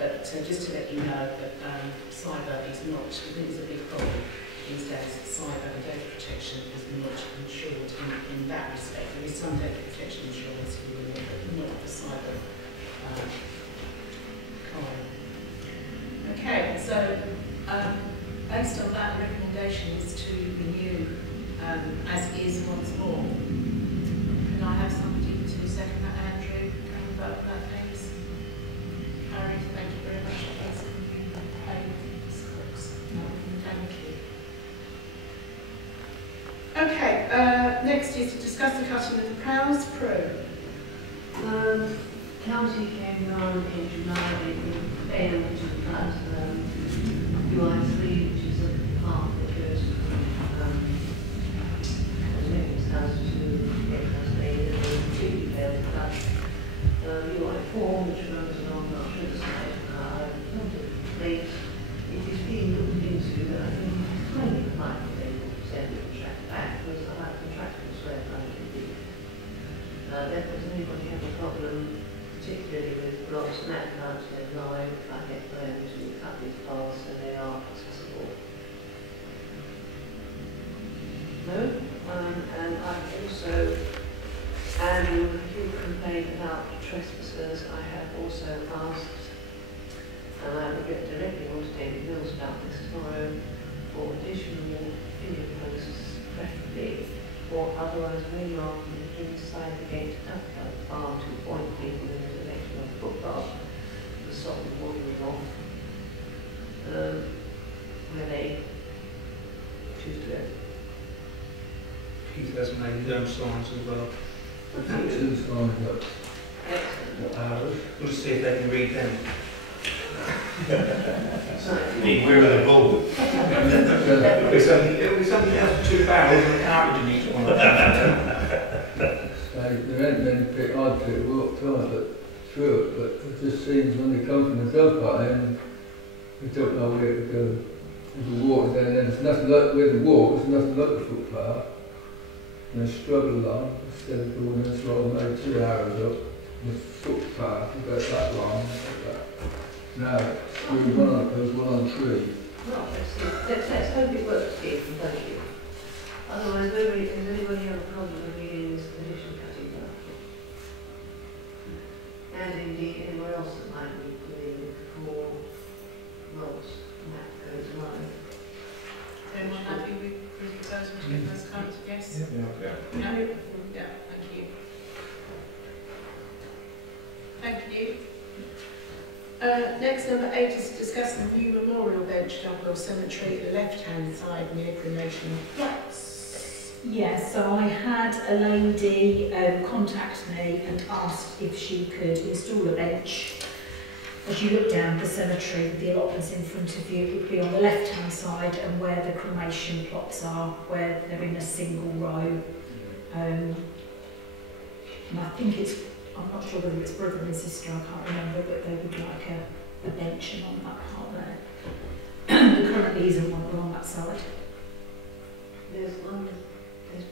But just to let you know that cyber is not, I think it's a big problem these days, that cyber and data protection is not insured in that respect. There is some data protection insurance here, but not for cyber crime. Okay, so based on that, the recommendation is to renew as is once more. Can I have somebody to second that, Andrew? Can we vote for that, please? Harry, thank you very much. Thank you. Okay, next is to discuss the cutting of the Prowse Pro. County came round in July and failed to cut UI3, which is a path that goes from Nicholas House to Nicholas Lane, and they completely failed to cut UI4, which runs along the side. It is being looked into, and I think it is highly unlikely they will send the contract back, because the contractor swear by it. Therefore, does anybody have a problem, particularly with blocks and accounts that lie, I get those who cut these paths and they are accessible? No? And I've also, and if you complain about trespassers, I have also asked, and I will get directly on to David Mills about this tomorrow, for additional video posts, preferably, or otherwise when you're on the inside the gate up farm to point people in the direction of the footpath, the salt and water was off, where they choose to go. Keith has made his own signs as well. Two signs up. Excellent. We'll see if they can read them. Where are the ball? It'll be something else with 2 barrels and a cartridge in each one. There ain't many people I'd pick walk time, but through it, but it just seems when they come from the dog park and they don't know where to go. There's the water down there, there's nothing like where the water, there's nothing like the footpath. And they struggle along, instead of going this road, maybe 2 hours up, the footpath, you go that long, like that. No, there's one on tree. Well, let's hope it works, Stephen, thank you. Otherwise, does anybody have a problem with reading this condition cutting work? And indeed, anywhere else that might be put in before lots and that goes live. Anyone happy with the proposal to get those cuts? Yes? Yeah. Yeah, thank you. Thank you. Next, number 8 is to discuss the new memorial bench at Upwell Cemetery, the left-hand side near cremation plots. Yes, so I had a lady contact me and asked if she could install a bench. As you look down the cemetery with the allotments in front of you, it would be on the left-hand side and where the cremation plots are, where they're in a single row. And I think it's, I'm not sure whether it's brother and sister, I can't remember, but they would like a bench along that part there. There currently isn't one along that side. There's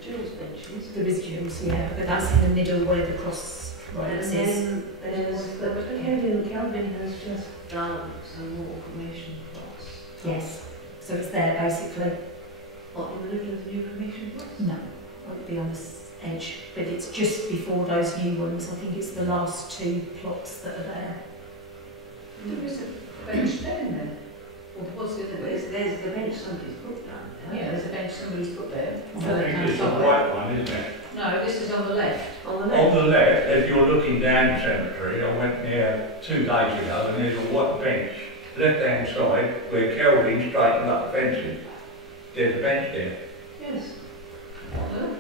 Jill's benches. There is Jill's, yeah, but that's in the middle where the cross roads is. And then there's Kelvin has just done some more cremation plots. Yes, so it's there basically. What, in the middle of the new cremation plots? No, it would be on the edge, but it's just before those new ones. I think it's the last 2 plots that are there. There is a bench down there. Or was it There's the bench somebody's put down. Yeah, there's a bench somebody's put there. I think it's the right one, isn't it? No, this is on the left. On the On left. the left, as you're looking down the cemetery, I went there 2 days ago and there's a white bench, left hand side, where Kelvin straightened up the fencing. There's a bench there. Yes. What,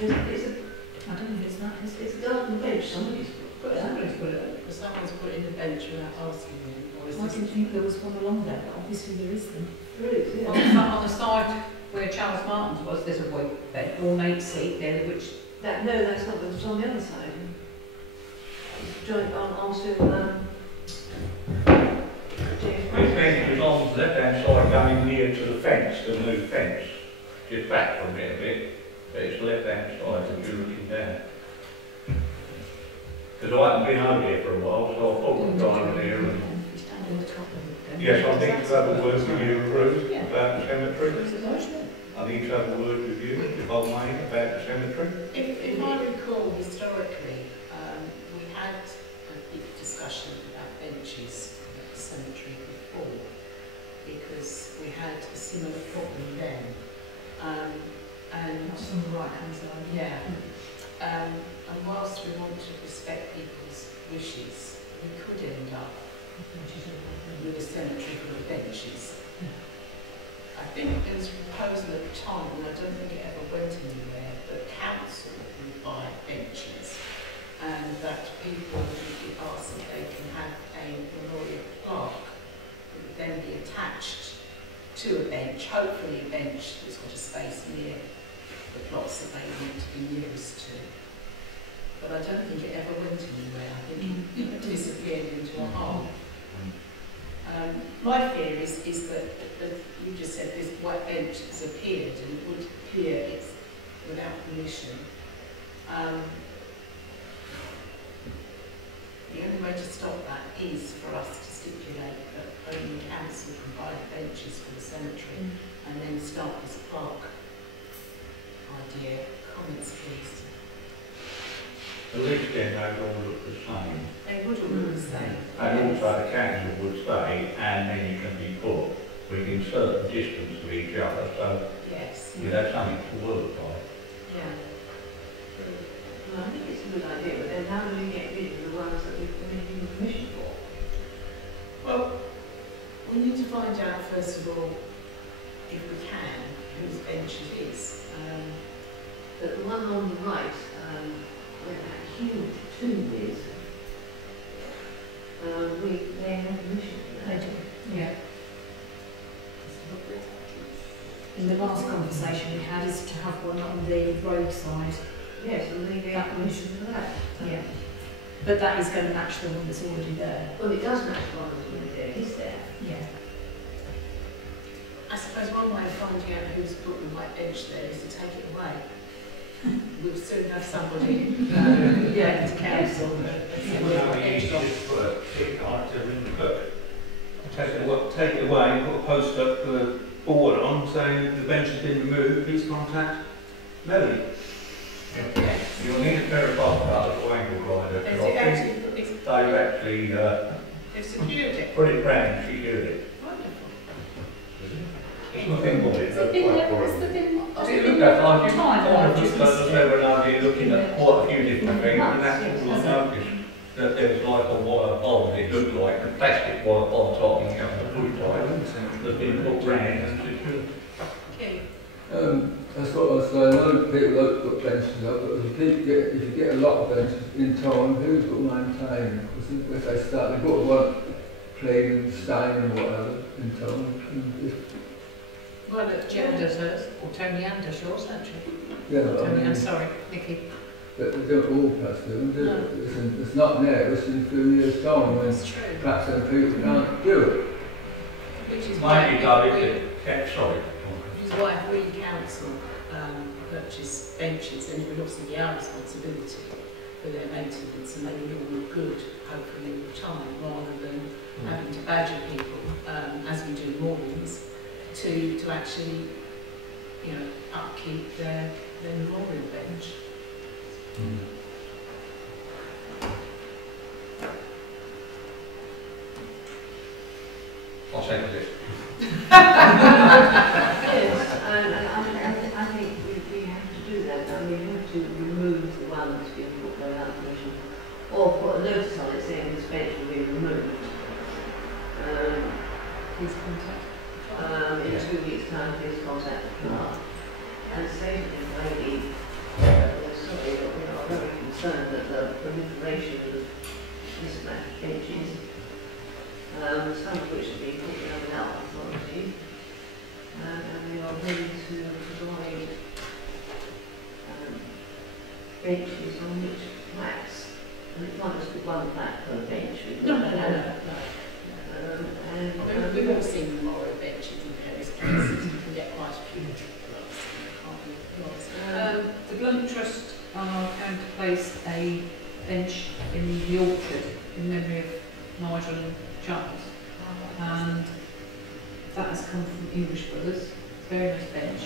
It's I don't know if it's that, is it? a garden bench somebody's put down. somebody's put it there. Because someone's put in the bench without asking them, or is I this... didn't think there was one along there, but obviously there is them. There is, yeah. On the side where Charles Martin's was, there's a white bed, ornate seat there, which No, that's not, it's on the other side. It's joined onto, This bench is on the left hand side going near to the fence, the new fence. Just back from it a bit, but it's left hand side as you're looking down. Because I haven't been over here for a while, so I thought we'd go over there and... Yes, I need to have a word with you, Ruth, about the cemetery. I need to have a word with you, if I may, about the cemetery. If I recall historically, we had a big discussion about benches at the cemetery before, because we had a similar problem then. And That's on the right hand side. yeah, and whilst we want to respect people's wishes, we could end up with a cemetery full of benches. I think there was a proposal at the time, and I don't think it ever went anywhere, that council would buy benches, and that people would be asked if they can have a memorial plaque that would then be attached to a bench, hopefully a bench that's got a space near the plots that they want to be nearest to. But I don't think it ever went anywhere. I think it disappeared into a hole. My fear is that you just said this white bench has appeared, and it would appear it's without permission. The only way to stop that is for us to stipulate that only council can buy benches for the cemetery, and then start this plaque idea. Comments, please. At least then they all look the same. They would all look the same. And also the council would say, and then you can be put within certain distance of each other, so Yes. you'd have something to work by. Yeah. Well, I think it's a good idea, but then how do we get rid of the ones that we've been given permission for? Well, we need to find out first of all, if we can, whose bench it is. But the one on the right, where that huge tomb is, they have permission for They that. do, yeah. In the last conversation we had is to have one on the roadside. Yes, and they get permission for that. Yeah. But that is going to match the one that's already there. Well, it does match one that's already there, is there? Yeah. I suppose one way of finding out who's put the white bench there is to take it away. We'll soon have somebody yeah, to council. Take it away and put a post up, a board on saying the bench has been removed, please contact Melanie. You'll need to verify about the angle grinder, Has because it I think actually, they've actually they've secured it? put it round, secured it. Wonderful. It's nothing more. Has there been It looked at like you kind of just as they were now looking at quite a few different things, and that's all I noticed. that there was like a wire bond, it looked like a plastic wire bond type, the wood type, that's been put round. Okay. That's what I was saying. I know people don't put benches up, but if you get a lot of benches in town, who's got to maintain them? Because if they start, they've got to work clean and stain and whatever in town. And Well, look, Jill does hers, or Tony Ann does yours, don't she? yeah, but I Tony mean, Ann, sorry, Nikki. but they don't all pass them, do No. they? It's not now, it's in a few years' time when That's true. perhaps then people can't do it. Which is Maybe why sorry. which is why if we council purchase benches, then it would also be our responsibility for their maintenance, and they would all look good, hopefully, all the time, rather than having to badger people, as we do moorings, to actually, you know, upkeep their mooring bench. I'll second it. Yes, I think we have to do that. I mean, we have to remove the one that's been put without permission, or put a notice on it saying this bench will be removed. Please contact. In 2 weeks' time, please contact the clerk and say to the lady, we're sorry, but we are very concerned that the proliferation of mismatched benches, some of which have been put down without authority, and we are willing to provide benches on which plaques, and it's not just one plaque per bench. No. We've all seen the mooring benches in various places. You can get quite a few blocks. The Blunt Trust are going to place a bench in the orchard in memory of Nigel and Charles. And that has come from English Brothers. It's a very nice bench.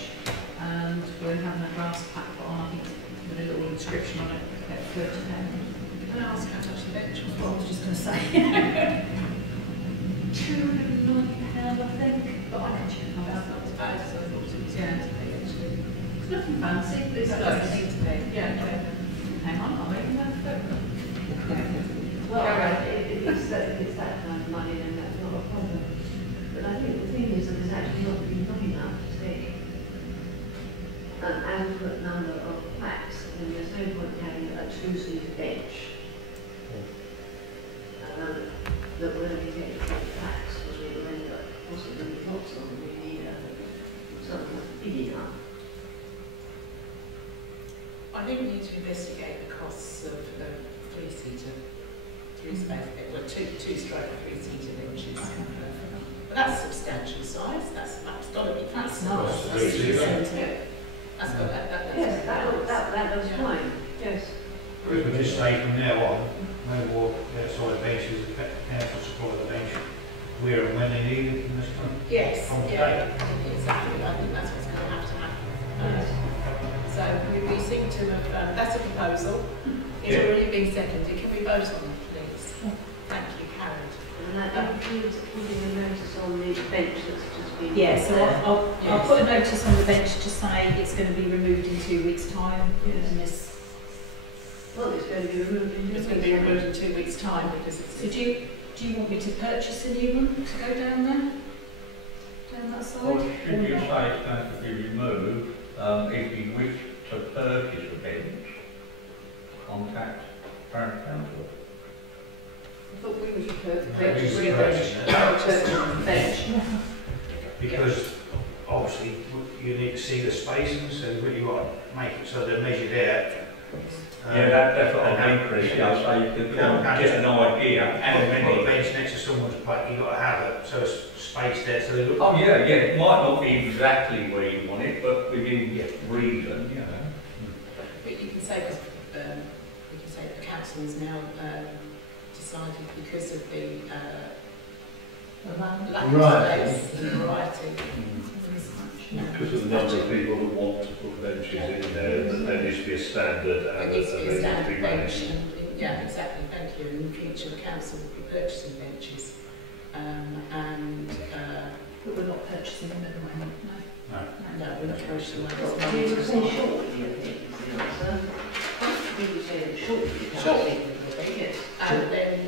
And we're having a grass pack put on, I think, with a little inscription on it, about £30. Can I ask how much the bench was? What I was just going to say. £290, I think. But I can check on That's that. not as bad as I thought it was going to be, actually. It's nothing fancy, but it's It's nice. nice to pay. Yeah, okay. Hang on, I'll make that photograph. Well, if it's that kind of money, then that's not a problem. But I think the thing is that there's actually not been long enough to take an adequate number of plaques, and there's no point having a two-seater bench that will only get 4 plaques, because we will end up possibly lots of them. We need something big enough. I think we need to investigate the costs of three-seater, well, two-3-seater benches. But that's substantial size. That's got to be. That's nice. That's got that. Yes, that looks fine. Yes. We can just say from now on, no more outside benches, the council supply the bench where and when they need it in this country. Yes. From Yeah. Exactly. I think that's what's going to have to happen. So we seem to have. That's a proposal. It's already been seconded. Can we vote on it, please? Thank you, Karen. And that includes putting a notice on the bench that's just been. Yeah, so I'll Yes. put a notice on the bench to say it's going to be removed in 2 weeks' time. Yes. And this. Well, it's going to be removed in 2 It's going to be removed in 2 weeks' time because it's. So do you want me to purchase a new one to go down there? Down that side? Or should you say it's going to be removed, if you wish to purchase a bench, contact Parish Council. I thought we was prepared to bench. Because obviously you need to see the spacing, so really got to make it so they're measured out. That's what I'm interested in, so you can get an idea how Put a many. bench next to someone's plate, you've got to have it, so it's spaced out, so they look. Oh yeah, it might not be exactly where you want it, but within reason, you know. But you can say, because the council has now decided because of the lack of space and variety. Because of the number of people who want to put benches in there, there needs to be a standard There and needs to be a they need to standard be bench, managed. and yeah, exactly. Thank you. In the future, the council will be purchasing benches, But we're not purchasing them at the moment, no. no, we're not purchasing Did ones. you say shortly, I think, is the answer? Did you say that shortly? Shortly. Yes. and then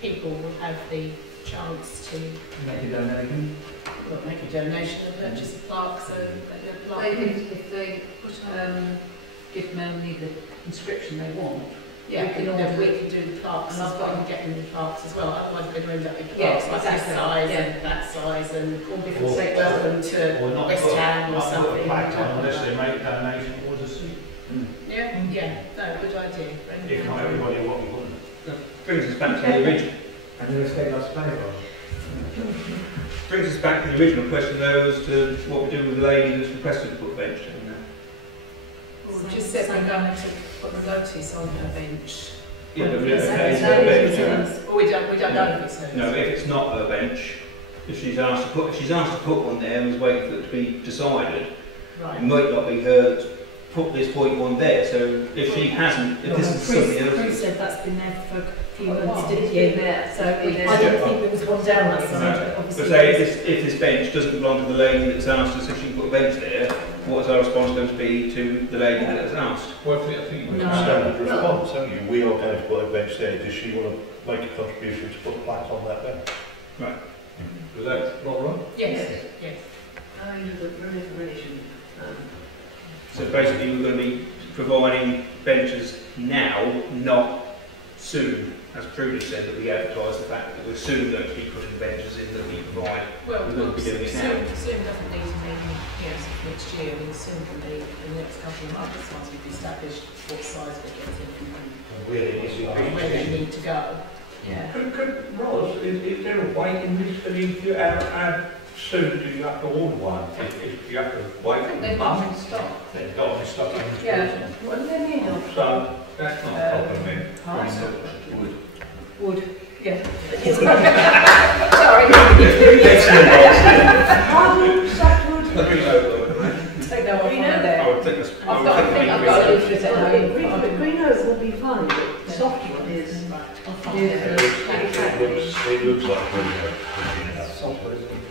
people will have the chance to Make a donation. make a donation and purchase a plaque, so the plaque. If they give Melanie the inscription they want, Yeah, we can we can do the plaques as well and get them the plaques as well. Otherwise, we're going to end up with Yes, plaques like this exactly. size Yeah. and that size and all different Or- sections. welcome to Or not West put, Ham or not put a something. plaque on unless they make a donation towards a seat. Yeah, yeah, no, good idea. If not everybody what we want. Brings us back to the original. And then let's get us paid on. Brings us back to the original question though, as to what we do with the lady that's requested to put a bench down there. Well, just said we're going to put the notice on her bench. Yeah, but Yes, it's no, her bench. Well, we don't know if it's hers. No, if it's not her bench, if she's asked to put one there and was waiting for it to be decided, it Right. might not be her to put this point one there. So if she hasn't, if this is something Chris else. said that's been there for a few Oh, months, wow. didn't Been you? there. So I Been there. don't think there was one down that side, No. but But obviously. say if this bench doesn't belong to the lady that's asked us if she can put a bench there, what's our response going to be to the lady that has asked? Well, I think No. standard response, haven't you? We are going to put a bench there. Does she want to make a contribution to put a plaque on that bench? Right. Was that not right? Yes, yes. I mean, for information, So basically we're going to be providing benches now, not soon, as Prudence said, that we advertise the fact that we're soon going to be putting benches in that we provide. Well, We're going to be doing it now. soon doesn't need to mean next year. I mean, soon can be in the next couple of months once we've established what size we're getting and where they need to go. Yeah. Could Roz, is there a waiting list for these? How soon do you have to order one? If you have to wait I think for they've months? got in stock. They've got this stuff in the Yeah. What do they need of? So that's not a problem then. Parts. Would. Wood. Yeah. Sorry. Take that one from there. I would think that's. I think I've got a leaflet at home. the green oak will be fine, but the soft one is. It looks like a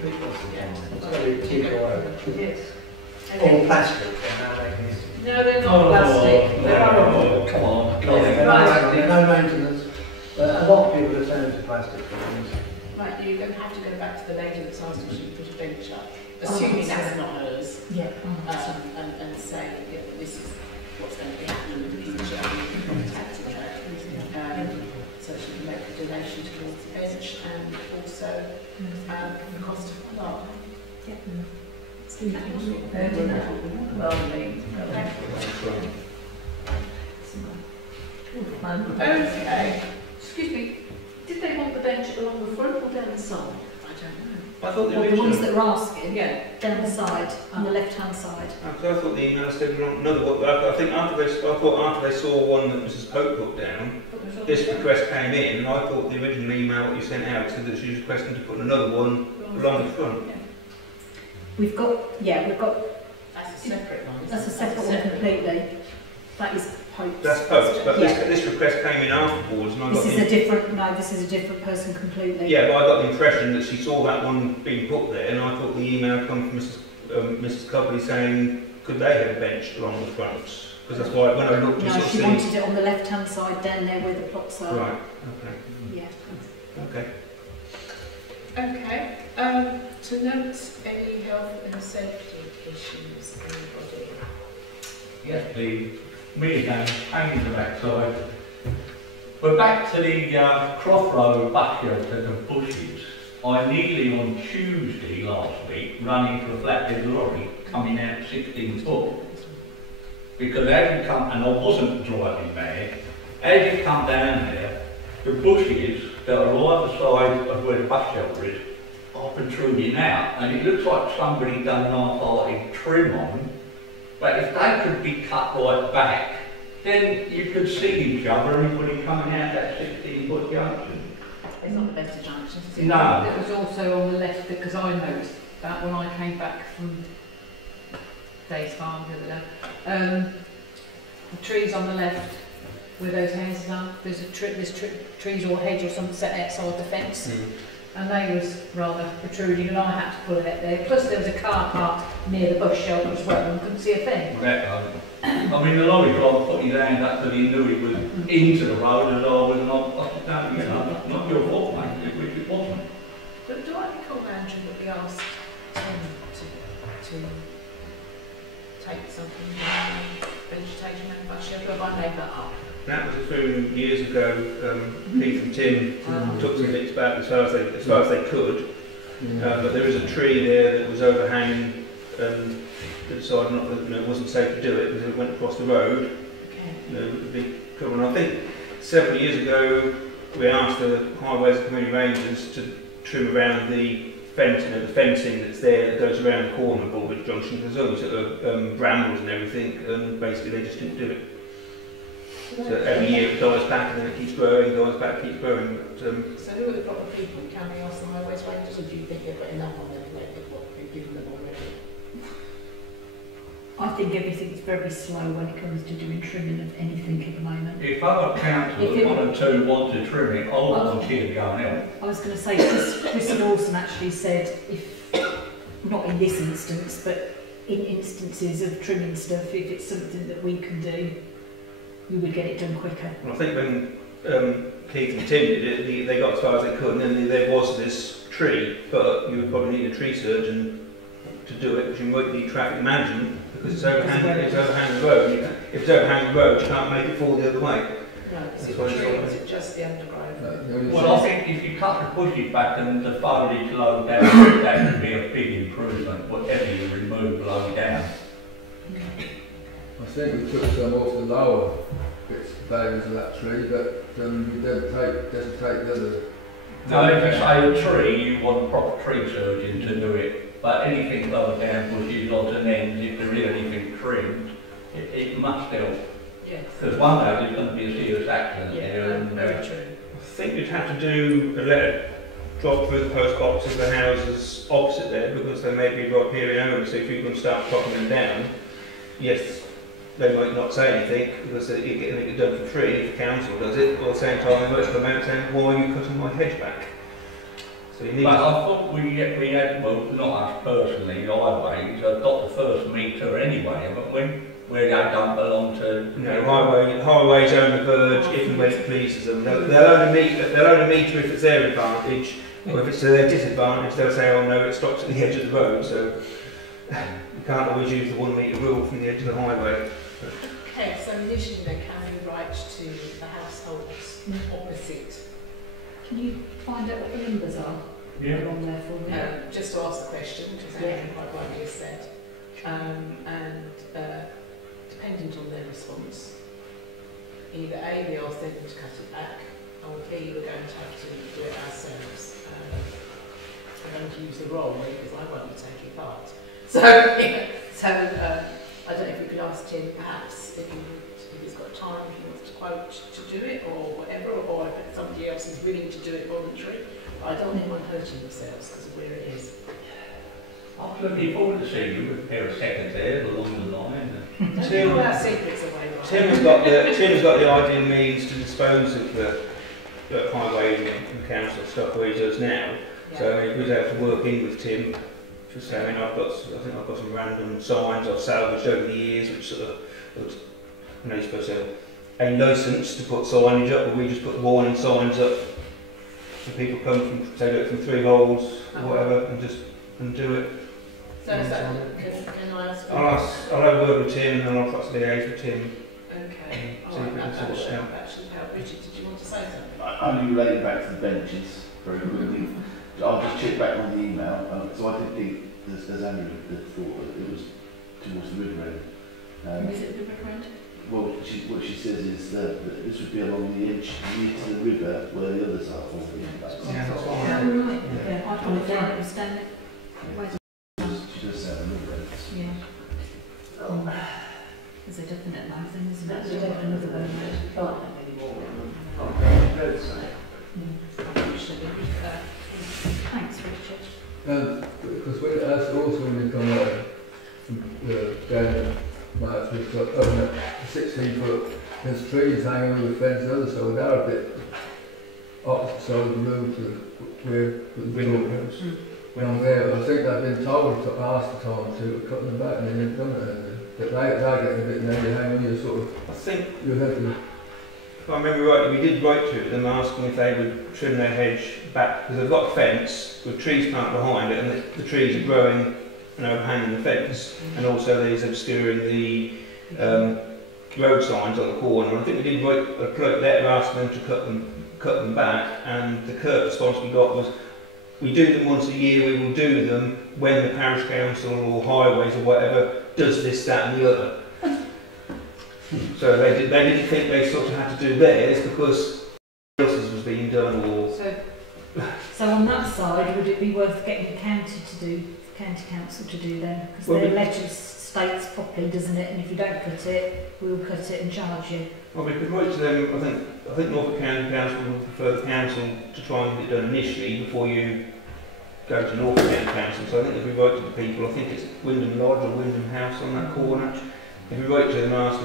It's got to be teak or oak. Yes. Or plastic, and now they can... No, they're not plastic. They're horrible. Come on, Right. no maintenance. But a lot of people are turning to plastic things. Right, you're going to have to go back to the lady that's asked if she can put a bench up, assuming that's not hers, Yeah. and say, yeah, this is what's going to be happening in the future, contacting her, so she can make a donation towards the bench and also the cost of the plaque. Well, I mean, Okay. excuse me, did they want the bench along the front or down the side? I don't know. I thought the Well, the original. ones that are asking, Yeah. down the side, on the left-hand side. Because I thought the email said we want another one, but I think after they saw one that Mrs. Pope put down, this request came in, and I thought the original email that you sent out said that she was requesting to put another one along the front. We've got, That's a separate one. that's a separate one completely. That is Pope's. That's Pope's, but Yeah. this request came in afterwards, and I got This is the, a different, no, this is a different person completely. yeah, but I got the impression that she saw that one being put there, and I thought the email come from Mrs. Copley saying, could they have a bench along the front? Because that's why when I looked, you No, sort of she see. wanted it on the left-hand side, down there where the plots are. Right. Okay. Yeah. Okay. Okay, to note any health and safety issues, anybody? Yes, me again, hanging the backside. We're back to the crossroad backyard to the bushes. I nearly on Tuesday last week ran into a flatbed lorry coming out 16 foot. Because as you come, and I wasn't driving mad, as you come down there, the bushes that are either side of where the bus shelter is are protruding out, and it looks like somebody done an half-hearted trim on. But if they could be cut right back, then you could see each other, everybody coming out that 16-foot junction. It's not the best of junctions, is it? No. It was also on the left because I noticed that when I came back from Dave's farm the other day. The trees on the left where those houses are, there's trees or a hedge or something set outside the fence. and they was rather protruding, and I had to pull it up there. Plus there was a car parked near the bus shelter as well, and couldn't see a thing. I mean, the lorry driver put his hand up because he knew it was into the road as I was not, you know, not your fault, mate, which it wasn't. But do I recall, Andrew, that we asked Tim to take something vegetation and bus shelter? Have I made that up? That was a few years ago. Keith and Tim took some bits back as far as they could. But there is a tree there that was overhanging. They decided not that, it wasn't safe to do it because it went across the road. Okay. It would be cool. And I think several years ago we asked the Highways and Community Rangers to trim around the fence, the fencing that's there that goes around the corner of Bulbridge Junction, because there's all sort of brambles and everything, and basically they just didn't do it. So every year it dies back and then it keeps growing, dies back, keeps growing. But, so who are the proper people? Can we ask the Highways Rangers, or do you think they've got enough on their plate with what we've given them already? I think everything's very slow when it comes to doing trimming of anything at the moment. If other councils, one or two, want to trim it, I'll volunteer to go and help. I was going to say, Chris Dawson actually said, if not in this instance, but in instances of trimming stuff, if it's something that we can do, we would get it done quicker. Well, I think when Keith and Tim did it, they got as far as they could, and then there was this tree, but you would probably need a tree surgeon to do it, which you might need traffic management, because it's overhanging the road. If it's overhanging the road, you can't make it fall the other way. No, is it tree or is it just the undergrowth? Well, I think if you cut the bushes back and the foliage low down, that would be a big improvement, whatever you remove low down. I think we took some off the lower bits of veins of that tree, but we doesn't take the other. No, if you say a tree, you want a proper tree surgeon to do it. But anything lower down, bushes, odds and ends, if there is anything trimmed, it must help. Yes. Because one day there's going to be a serious accident there. And, very true. I think you'd have to do a letter drop through the post box of the houses opposite there, because they may be riparian owners, so if you can start chopping them down, yes, they might not say anything because you're getting it done for free if the council does it, but at the same time they might come out saying, why are you cutting my hedge back? So you need but I thought we had, well, not us personally, highways, got the first meter anyway, haven't we? Where they don't belong to... No, highways own the verge if and when it pleases them. They'll only meter if it's their advantage, or if it's to their disadvantage, they'll say, oh no, it stops at the edge of the road, so you can't always use the 1 metre rule from the edge of the highway. Okay, so initially they can write to the households opposite. Can you find out what the numbers are? Yeah. On there for me? Just to ask the question, because Andrew quite rightly has said. Dependent on their response, either A, we ask them to cut it back, or B, we're going to have to do it ourselves. I'm going to use the wrong way because I won't be taking part. So, I don't know if we could ask Tim perhaps if he's got time, if he wants to quote to do it or whatever, or if somebody else is willing to do it voluntary. But I don't want anyone hurting themselves because of where it is. I'm looking forward to seeing you with a pair of seconds there along the line. Tim has got the ideal means to dispose of the highway and council stuff where he does now. Yeah. So he was able to work in with Tim. Just saying, I think I've got some random signs I've salvaged over the years, which sort of looks, you're supposed to have a licence to put signage up, but we just put warning signs up. So people come from, say, look, from 3 holes or whatever, and do it. So is that, can I ask? I'll have a word with Tim and then I'll try to liaise with Tim. Okay. That should help. Richard, did you want to say something? Only related back to the benches, very quickly. I'll just check back on the email. So I did think, as Andrew thought, it was towards the river end. Is it the river end? Well, what she says is that this would be along the edge near to the river where the others are. Yeah, right. Yeah, I'd put it down. It was down there. She does sound a river end. Yeah. There's a definite line thing, isn't it? There's another one there. Can't have any more. Thanks, Richard. Because when that's also when you come out down March, we've got a 16-foot, there's trees hanging over the fence the other side, they're a bit opposite side of the road to windmills. Down there, I think they've been told to ask the time to cut them back and then they've done it. But they're getting a bit nervy, hang on, you sort of, I think, you have to, if I remember rightly, we did write to them asking if they would trim their hedge back, because they've got a fence with trees planted behind it, and the trees are growing and overhanging the fence, and also there's obscuring the road signs on the corner. And I think we did write a polite letter asking them to cut them back, and the curt response we got was, we do them once a year, we will do them when the parish council or highways or whatever does this, that and the other. So they didn't think they sort of had to do theirs because else's was being done, or... So on that side, would it be worth getting the county council to do them? Because their letter states properly, doesn't it? And if you don't cut it, we'll cut it and charge you. Well, we could write to them. I think Norfolk County Council would prefer the council to try and get it done initially before you go to Norfolk County Council. So I think if we write to the people, I think it's Wyndham Lodge or Wyndham House on that corner. If we write to them and ask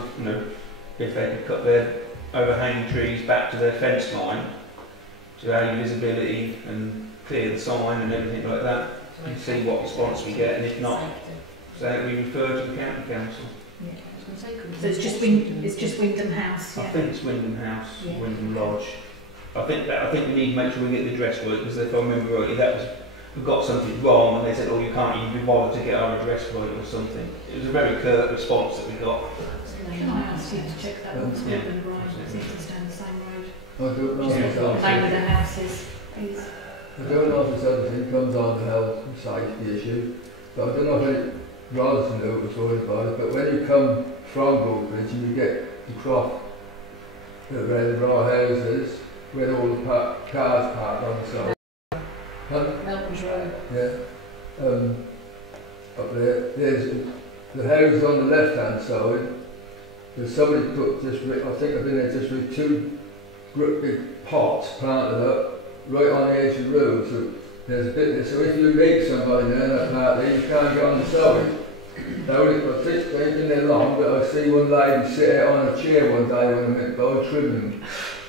if they could cut their overhanging trees back to their fence line to aid visibility and clear the sign and everything like that, and see what response we get, and if not, so we refer to the county council. Yeah. So it's just Wyndham House. Yeah. I think it's Wyndham House, yeah. Wyndham Lodge. I think we need to make sure we get the address right, because if I remember rightly, we got something wrong, and they said, "Oh, you can't even be bothered to get our address right," or something. It was a very curt response that we got. Can I ask you to check that one's Yeah. Wyndham Road, see if it's down the same road? I don't know Just if the it's name of the houses, please. I don't know if it's anything comes on the health and safety issue, but I don't know if it rather than know was worried about it, but when you come from Broadbridge and you get the crop where there are houses, where all the cars parked on the side. Melton's Road. Yeah. Up there's the house on the left hand side. There's somebody put just, I think I've been there just with two big pots planted up right on the edge of the road. So there's a bit there. So if you meet somebody there in that part there, you can't get on the side. Now, I think they've been there long, but I see one lady sit out on a chair one day when I went by trimming.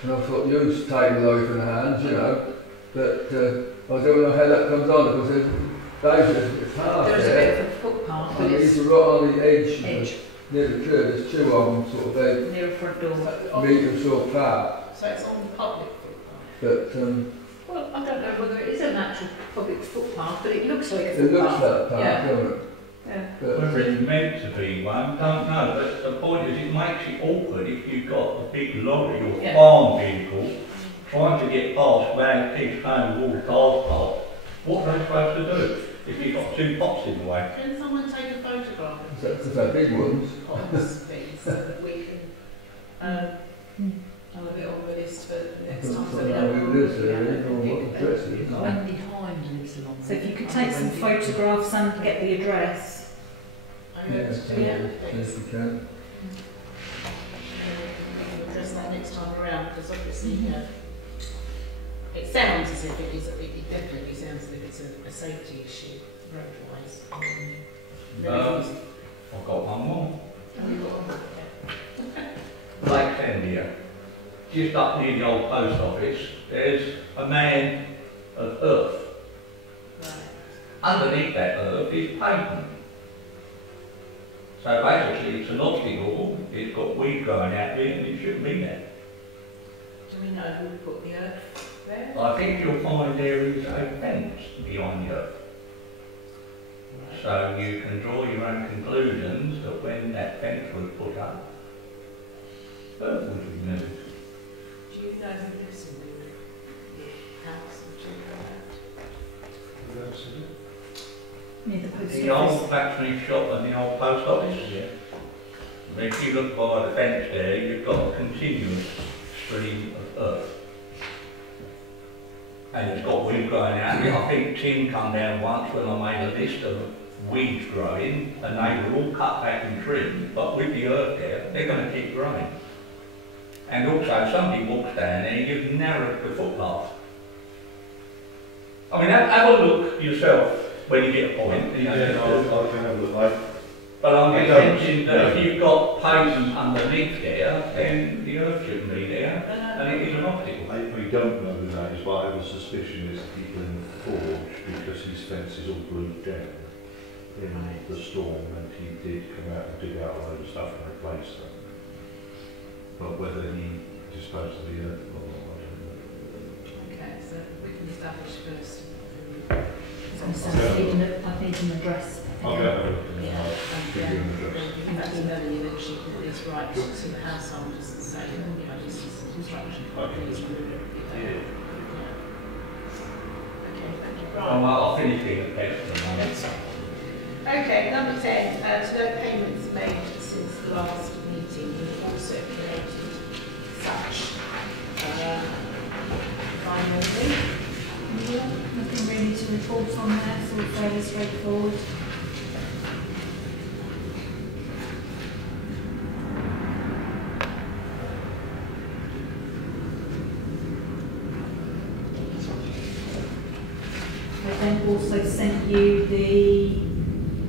And I thought, you take the life in the hands, you know. But I don't know how that comes on, because it's hard There's a there. bit of a footpath, but And it's it's right on the edge. Near the curb, there's two of them sort of about near a front door. metres sort of apart. So it's on the public footpath. But Well, I don't know whether it is an actual public footpath, but it looks like a it looks footpath. that path, Yeah. doesn't it? Yeah. But, Whether it's meant to be one, don't know. But the point is, it makes it awkward if you've got a big lorry or Yeah. farm vehicle trying to get past where pigs home all the cars past. What are they supposed to do if you've got two pots in the way? Can someone take a photograph of Because they're big ones. pots, please, so that we can have a bit on the list for the next time. So we I know mean, where it is, we're you going. know what address it is. When behind lives along. So if you could take some photographs and get the address. I'm Yeah, going to do that. yes, you can. We'll address that next time around, because obviously it sounds as if it is, it definitely sounds as if it's a safety issue road-wise. I've got one more. Have you got one? Lake End here, just up near the old post office, there's a man of earth. Right. Underneath that earth is pavement. So basically it's an obstacle, it's got weed growing out there and it shouldn't be there. Do we know who put the earth there? I think you'll find there is a fence behind the earth. So you can draw your own conclusions that when that fence was put up, earth was removed. Do you know who lives in the house or do you know that? Near the post The office. old blacksmith shop and the old post office. Yeah. If you look by the fence there, you've got a continuous stream of earth. And it's got weed growing out there. I think Tim come down once when I made a list of weeds growing, and they were all cut back and trimmed, but with the earth there, they're going to keep growing. And also, somebody walks down there, you've narrowed the footpath. I mean, have a look yourself when you get a point. You know, I'll have a look. but I'm just thinking that if you've got pavement underneath there, then the earth shouldn't be there, and it is an obstacle. We we don't know who that is, but I have a suspicion it's people in the forge because his fence is all glued down in the storm, and he did come out and dig out a load of stuff and replace them. But whether he disposed of the earth or not, I don't know. Okay, so we can establish first. I need an address. I'll go have a look and Yeah, I'll give you an address. in fact, emailing you that she put this right to the householders and say, you know, this is construction. Okay. Please remove it. Yeah. Okay, thank you. I'll finish it next time. Okay, number 10, to note payments made since the last meeting, we've all circulated such. Finally, Nothing really to report on there, it's all fairly straightforward. I then also sent you the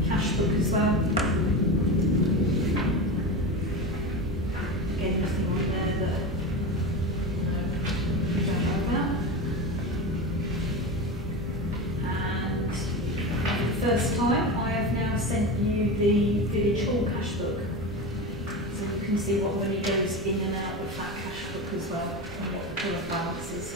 cash book as well. Again, nothing on there that we don't know about. And for the first time, I have now sent you the Village Hall cash book. So you can see what money goes in and out of that cash book as well, and what the current balance is.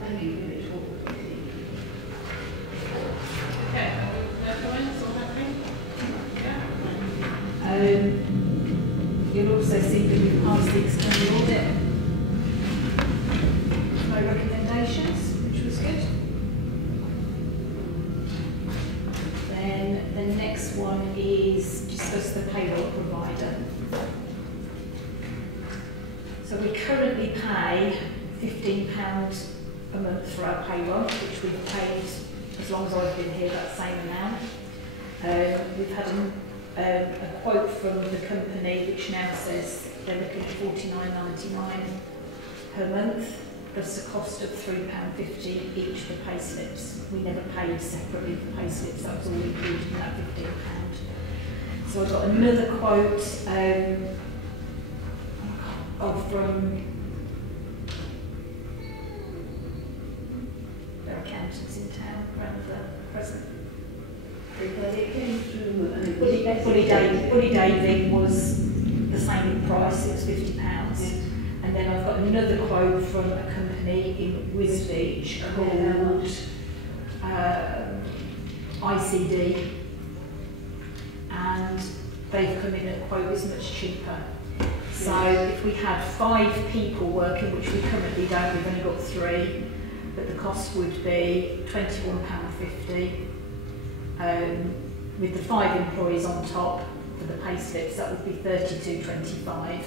Thank you, Village Hall. okay, no comments on that thing? Yeah. You'll also see that we've passed the external audit. No recommendations, which was good. Then the next one is discuss the payroll provider. So we currently pay £15 a month for our payroll, which we've paid as long as I've been here, that same amount. We've had a quote from the company which now says they're looking at $49.99 per month, plus a cost of £3.50 each for pay slips. We never paid separately for pay slips, that was all included in that £15. So I got another quote from their accountants in town, around the present. Bully Daving was the same in price, it was £50. And then I've got another quote from a company in Wisbech called ICD, and they've come in at a quote is much cheaper. So if we had 5 people working, which we currently don't, we've only got 3, but the cost would be £21.50. With the 5 employees on top for the pay slips, that would be £32.25.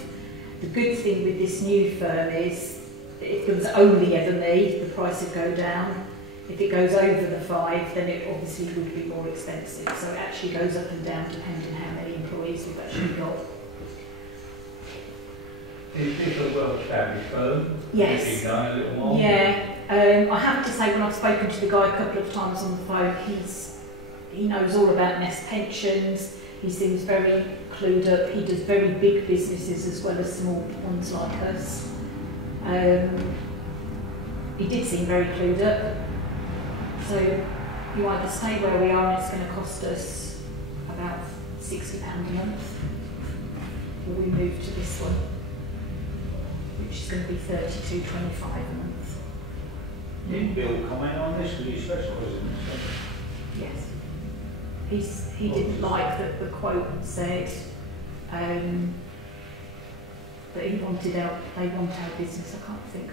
The good thing with this new firm is that if it was only ever me, the price would go down. If it goes over the 5, then it obviously would be more expensive. So it actually goes up and down depending how many employees we've actually got. Is this a well-established firm? Yes. Has he done a little more? Yeah. I have to say, when I've spoken to the guy a couple of times on the phone, he knows all about nest pensions. He seems very clued up. He does very big businesses as well as small ones like us. He did seem very clued up. So you either stay where we are and it's going to cost us about £60 a month, or we move to this one, which is going to be £32.25 a month. Did Bill comment on this? Did he specialise in this? Yes. He didn't like that the quote said that they want our business. I can't think.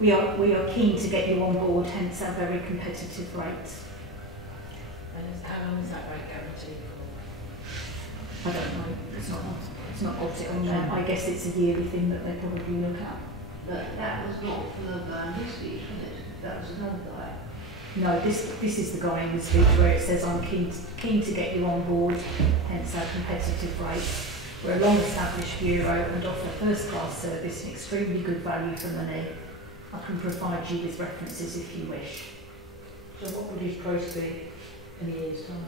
We are keen to get you on board, hence our very competitive rates. And how long is that rate guaranteed for? I don't know. It's not got it on there. I guess it's a yearly thing that they probably look at. But that was not for the guy in his speech, was it? That was another guy. No, this is the guy in the speech where it says I'm keen to get you on board, hence our competitive rate. We're a long-established bureau and offer first-class service and extremely good value for money. I can provide you with references if you wish. So what would his price be in a year's time?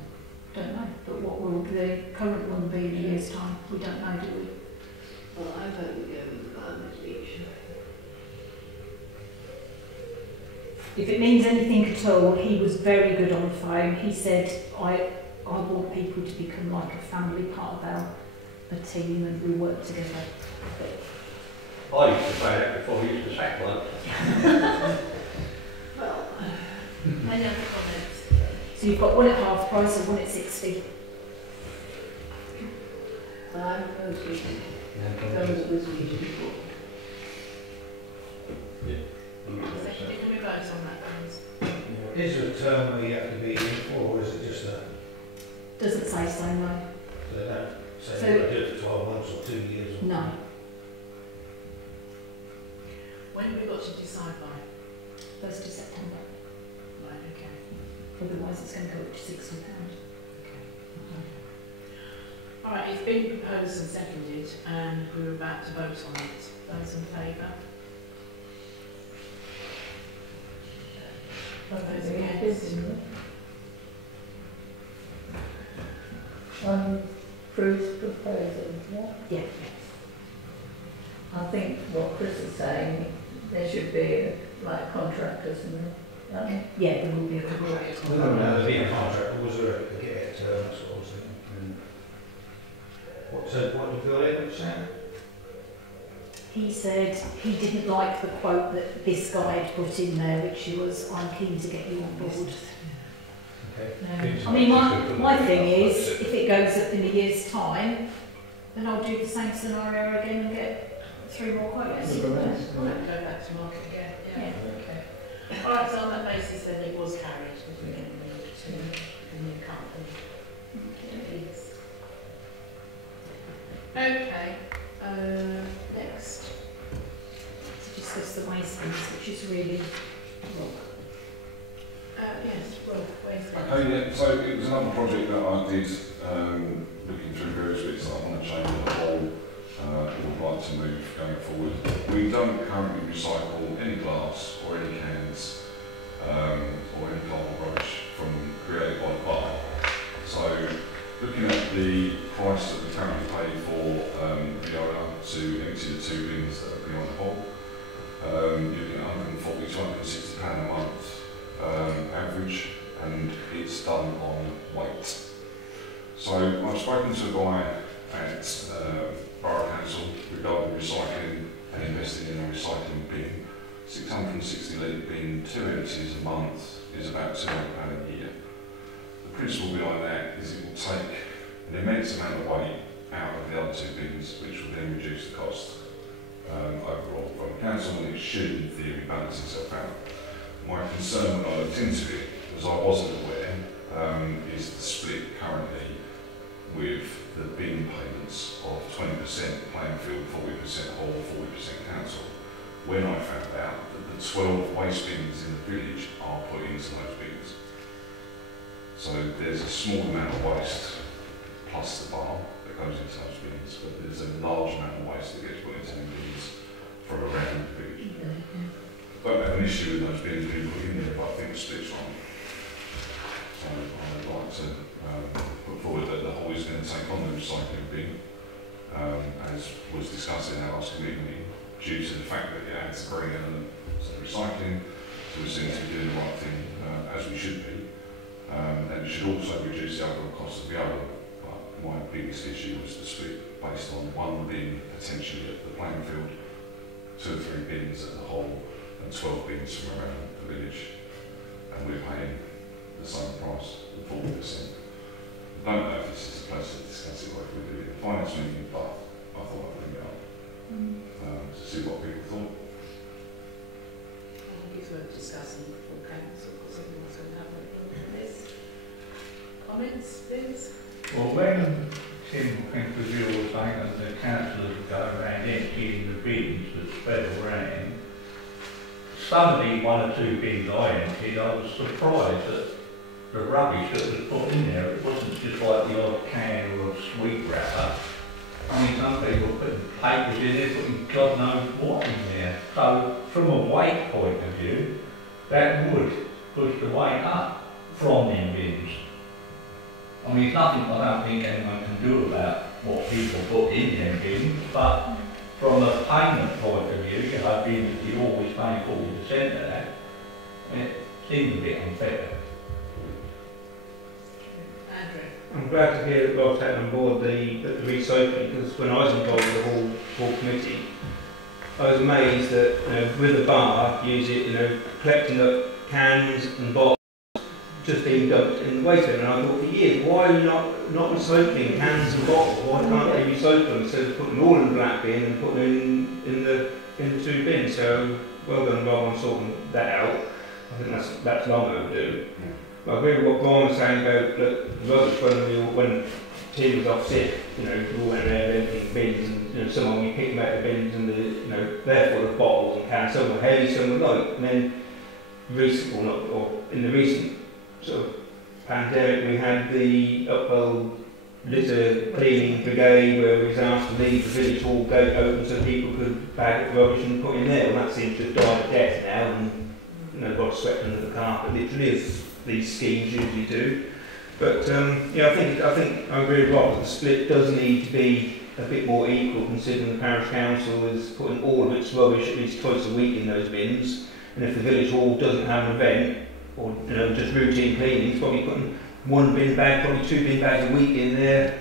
Don't know, but what will the current one be in a year's time? We don't know, do we? Well, I vote we go with the amended beach. If it means anything at all, he was very good on the phone. He said, I want people to become like a family, part of a team, and we work together. I used to say that before we used to sack one. Well, Any other comments? So you've got one at half price and one at 60. I propose we go with the region before. Seconded, can we vote on that, please? Is there a term where you have to be in for, or is it just a, Doesn't say so, no. they don't say So- you've got to do it for 12 months or 2 years? Or No. When have we got to decide by? 1st of September. Right, okay. Otherwise it's going to go up to £60. All right, it's been proposed and seconded, and we're about to vote on it. Those in favour? Those against? Bruce proposal, yeah? Yeah. I think what Chris is saying, there should be like contractors and Yeah, there will be a contract. no, there'll be a contract, or was there a get term sort of thing? What did Bill Evans say? He said he didn't like the quote that this guy had put in there, which was, I'm keen to get you on board. Okay. I mean, my thing is, if it goes up in a year's time, then I'll do the same scenario again and get 3 more quotes. Go back to market again. Yeah. Okay. All right, so on that basis, then it was carried because we're getting moved to the new company. Please. Okay. Next. To discuss the waste bins, which is really wrong. Yes, well, where's that? Okay, yeah, so it was another project that I did, looking through various bits that I want to change on the whole, would like to move going forward. We don't currently recycle any glass or any cans, or any cardboard rubbish from created by the bar. So, looking at the price that we currently pay for the owner to empty the 2 bins that are beyond the hole, you're looking at £140 to £160 a month. Average, and it's done on weight. So I've spoken to a guy at Borough Council regarding recycling and investing in a recycling bin. 660 litre bin, 2 empties a month is about £200 a year. The principle behind that is it will take an immense amount of weight out of the other 2 bins, which will then reduce the cost overall from the council, and it should in theory balance itself out. My concern when I looked into it, as I wasn't aware, is the split currently with the bin payments of 20% playing field, 40% whole, 40% council. When I found out that the 12 waste bins in the village are put into those bins. So there's a small amount of waste plus the bar that goes into those bins, but there's a large amount of waste that gets put into the bins from around the village. Don't have an issue with those bins being put in there, but I think the split's wrong. So I'd like to put forward that the whole is going to take on the recycling bin, as was discussed in our last committee meeting, due to the fact that it adds the green element to recycling, so we seem to be doing the right thing as we should be. And it should also reduce the overall cost of the other. But my biggest issue was the split based on 1 bin potentially at the playing field, 2 or 3 bins at the whole, and 12 bins from around the village, and we're paying the same price, the 40%. I don't know if this is the place to discuss it, or if we do it in the finance meeting, but I thought I'd bring it up to see what people thought. I think it's worth discussing before council, because everyone's going to have a look at this. Comments, please? Well, when Tim Pinkerville was saying that the councillors would go around emptying the bins that spread around, suddenly 1 or 2 bins I emptied, I was surprised that the rubbish that was put in there, it wasn't just like the odd can or a sweet wrapper. I mean, some people put papers in there, putting God knows what in there. So, from a weight point of view, that would push the weight up from them bins. I mean, it's nothing I don't think anyone can do about what people put in them bins, but from a payment point of view, you know, being that you always pay 40% of that, it seems a bit unfair. I'm glad to hear that Bob's taken on board the recycling, because when I was involved with the whole committee, I was amazed that, you know, with the bar, collecting up cans and bottles just being dumped in the waste bin. And I thought for years, why are you not recycling cans and bottles? Why can't they recycle them instead of putting them all in the black bin and putting them in the two bins? So well done, Bob, on sorting that out. I think that's long overdue. But I agree with what Brian was saying about rubbish when Tim was off sick. You know, we all went there emptying bins, and you know, some we picked them out of the bins, and they're full of bottles and cans. Some were heavy, some were light. And then in the recent sort of pandemic, we had the Upwell litter cleaning brigade where we was asked to leave the village hall gate open so people could bag up rubbish and put in there. Well, that seems to have died a death now, and nobody's swept under the carpet, literally, as these schemes usually do. But I think I agree with Rob that the split does need to be a bit more equal, considering the parish council is putting all of its rubbish at least twice a week in those bins, and if the village hall doesn't have an event or just routine cleaning, it's probably putting one bin bag, probably 2 bin bags a week in there,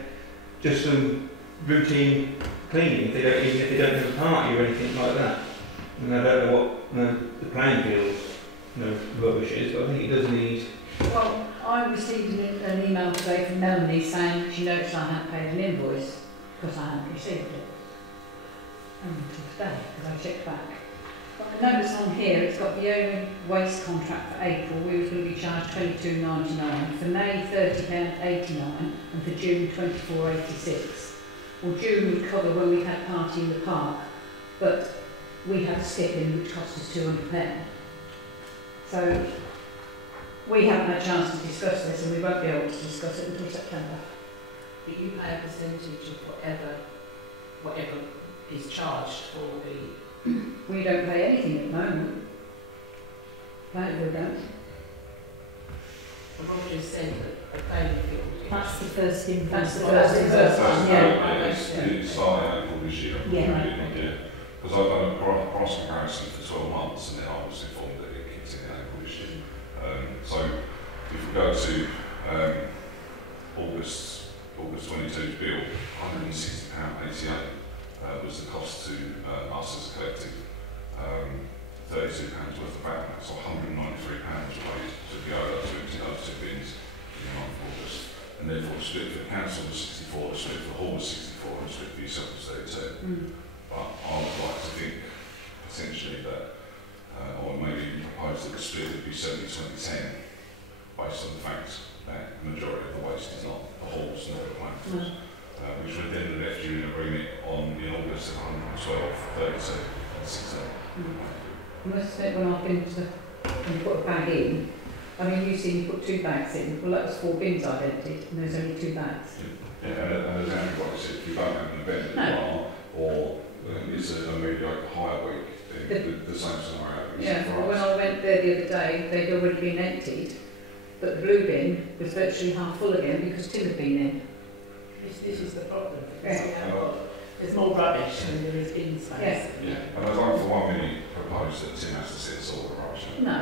just some routine cleaning. Even if they don't have a party or anything like that. And I don't know what the playing fields rubbish is, but I think it does need. Well, I received an email today from Melanie saying she noticed I hadn't paid an invoice because I hadn't received it. Until today, because I checked back. But I notice on here it's got the only waste contract for April. We were going to be charged £22.99, for May £30.89, and for June £24.86. Well, June would cover when we had party in the park, but we had a skip in which cost us £200. So we haven't had a chance to discuss this, and we won't be able to discuss it until September. But you pay a percentage of whatever is charged for the. We don't pay anything at the moment. Right, we don't. I've already said that the playing field. That's the first invoice. That's the first one, yeah. It's starting April this year. Yeah. Because I've done a price comparison for 12 months, and then I was informed that it kicks in April this year. So if we go to August 22's bill, £160.88 was the cost to us as a collective. £32 worth of back, so £193 paid to the owner to empty those 2 bins in the month of August. And therefore the split for the council was 64, the split for the hall was 64, and the split for yourself was 32. But I would like to think potentially that, or maybe propose that the split would be 70-20-10, based on the fact that the majority of the waste is not the halls, not the landfills. Which would then have left you in agreement in August of 112, 32 and 16. I must admit, when I've been when you put a bag in, I mean, you see you put 2 bags in, well that was 4 bins I've emptied, and there's only 2 bags. Yeah, and as Andrew said, if you don't have an event at the bar, or it's a mediocre hire week, then the same scenario is Yeah, for us. when I went there the other day, they'd already been emptied, but the blue bin was virtually half full again because Tim had been in. This is the problem. There's more rubbish than there is bin space. Yeah, and I don't for 1 minute propose that Tim has to sit and sort the rubbish. No.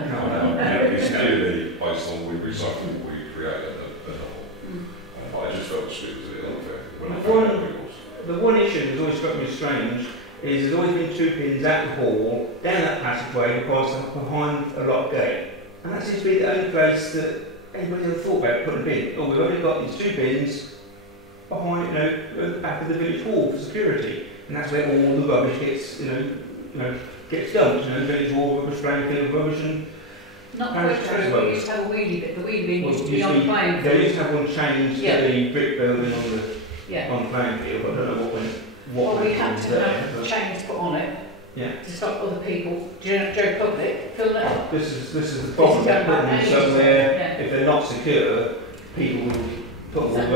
It's purely based on we recycle what we create at the level. But I just felt the split was a bit unfair. The one issue that's always struck me as strange is there's always been 2 bins at the hall, down that passageway, behind a locked gate. And that seems to be the only place that anybody ever thought about putting a bin. Oh, we've only got these 2 bins behind, at the back of the village hall for security, and that's where all the rubbish gets, gets dumped. The village hall rubbish, playing field rubbish, and not quite true. We used to have a wheelie bit. The wheelie bin used to be on the playing field. They used to have one changed to the brick building on the playing field. But I don't know what we had to have chains put on it. Yeah. To stop other people, Joe Public, filling it up. This is the problem. They're putting them somewhere. If they're not secure, people will put all them,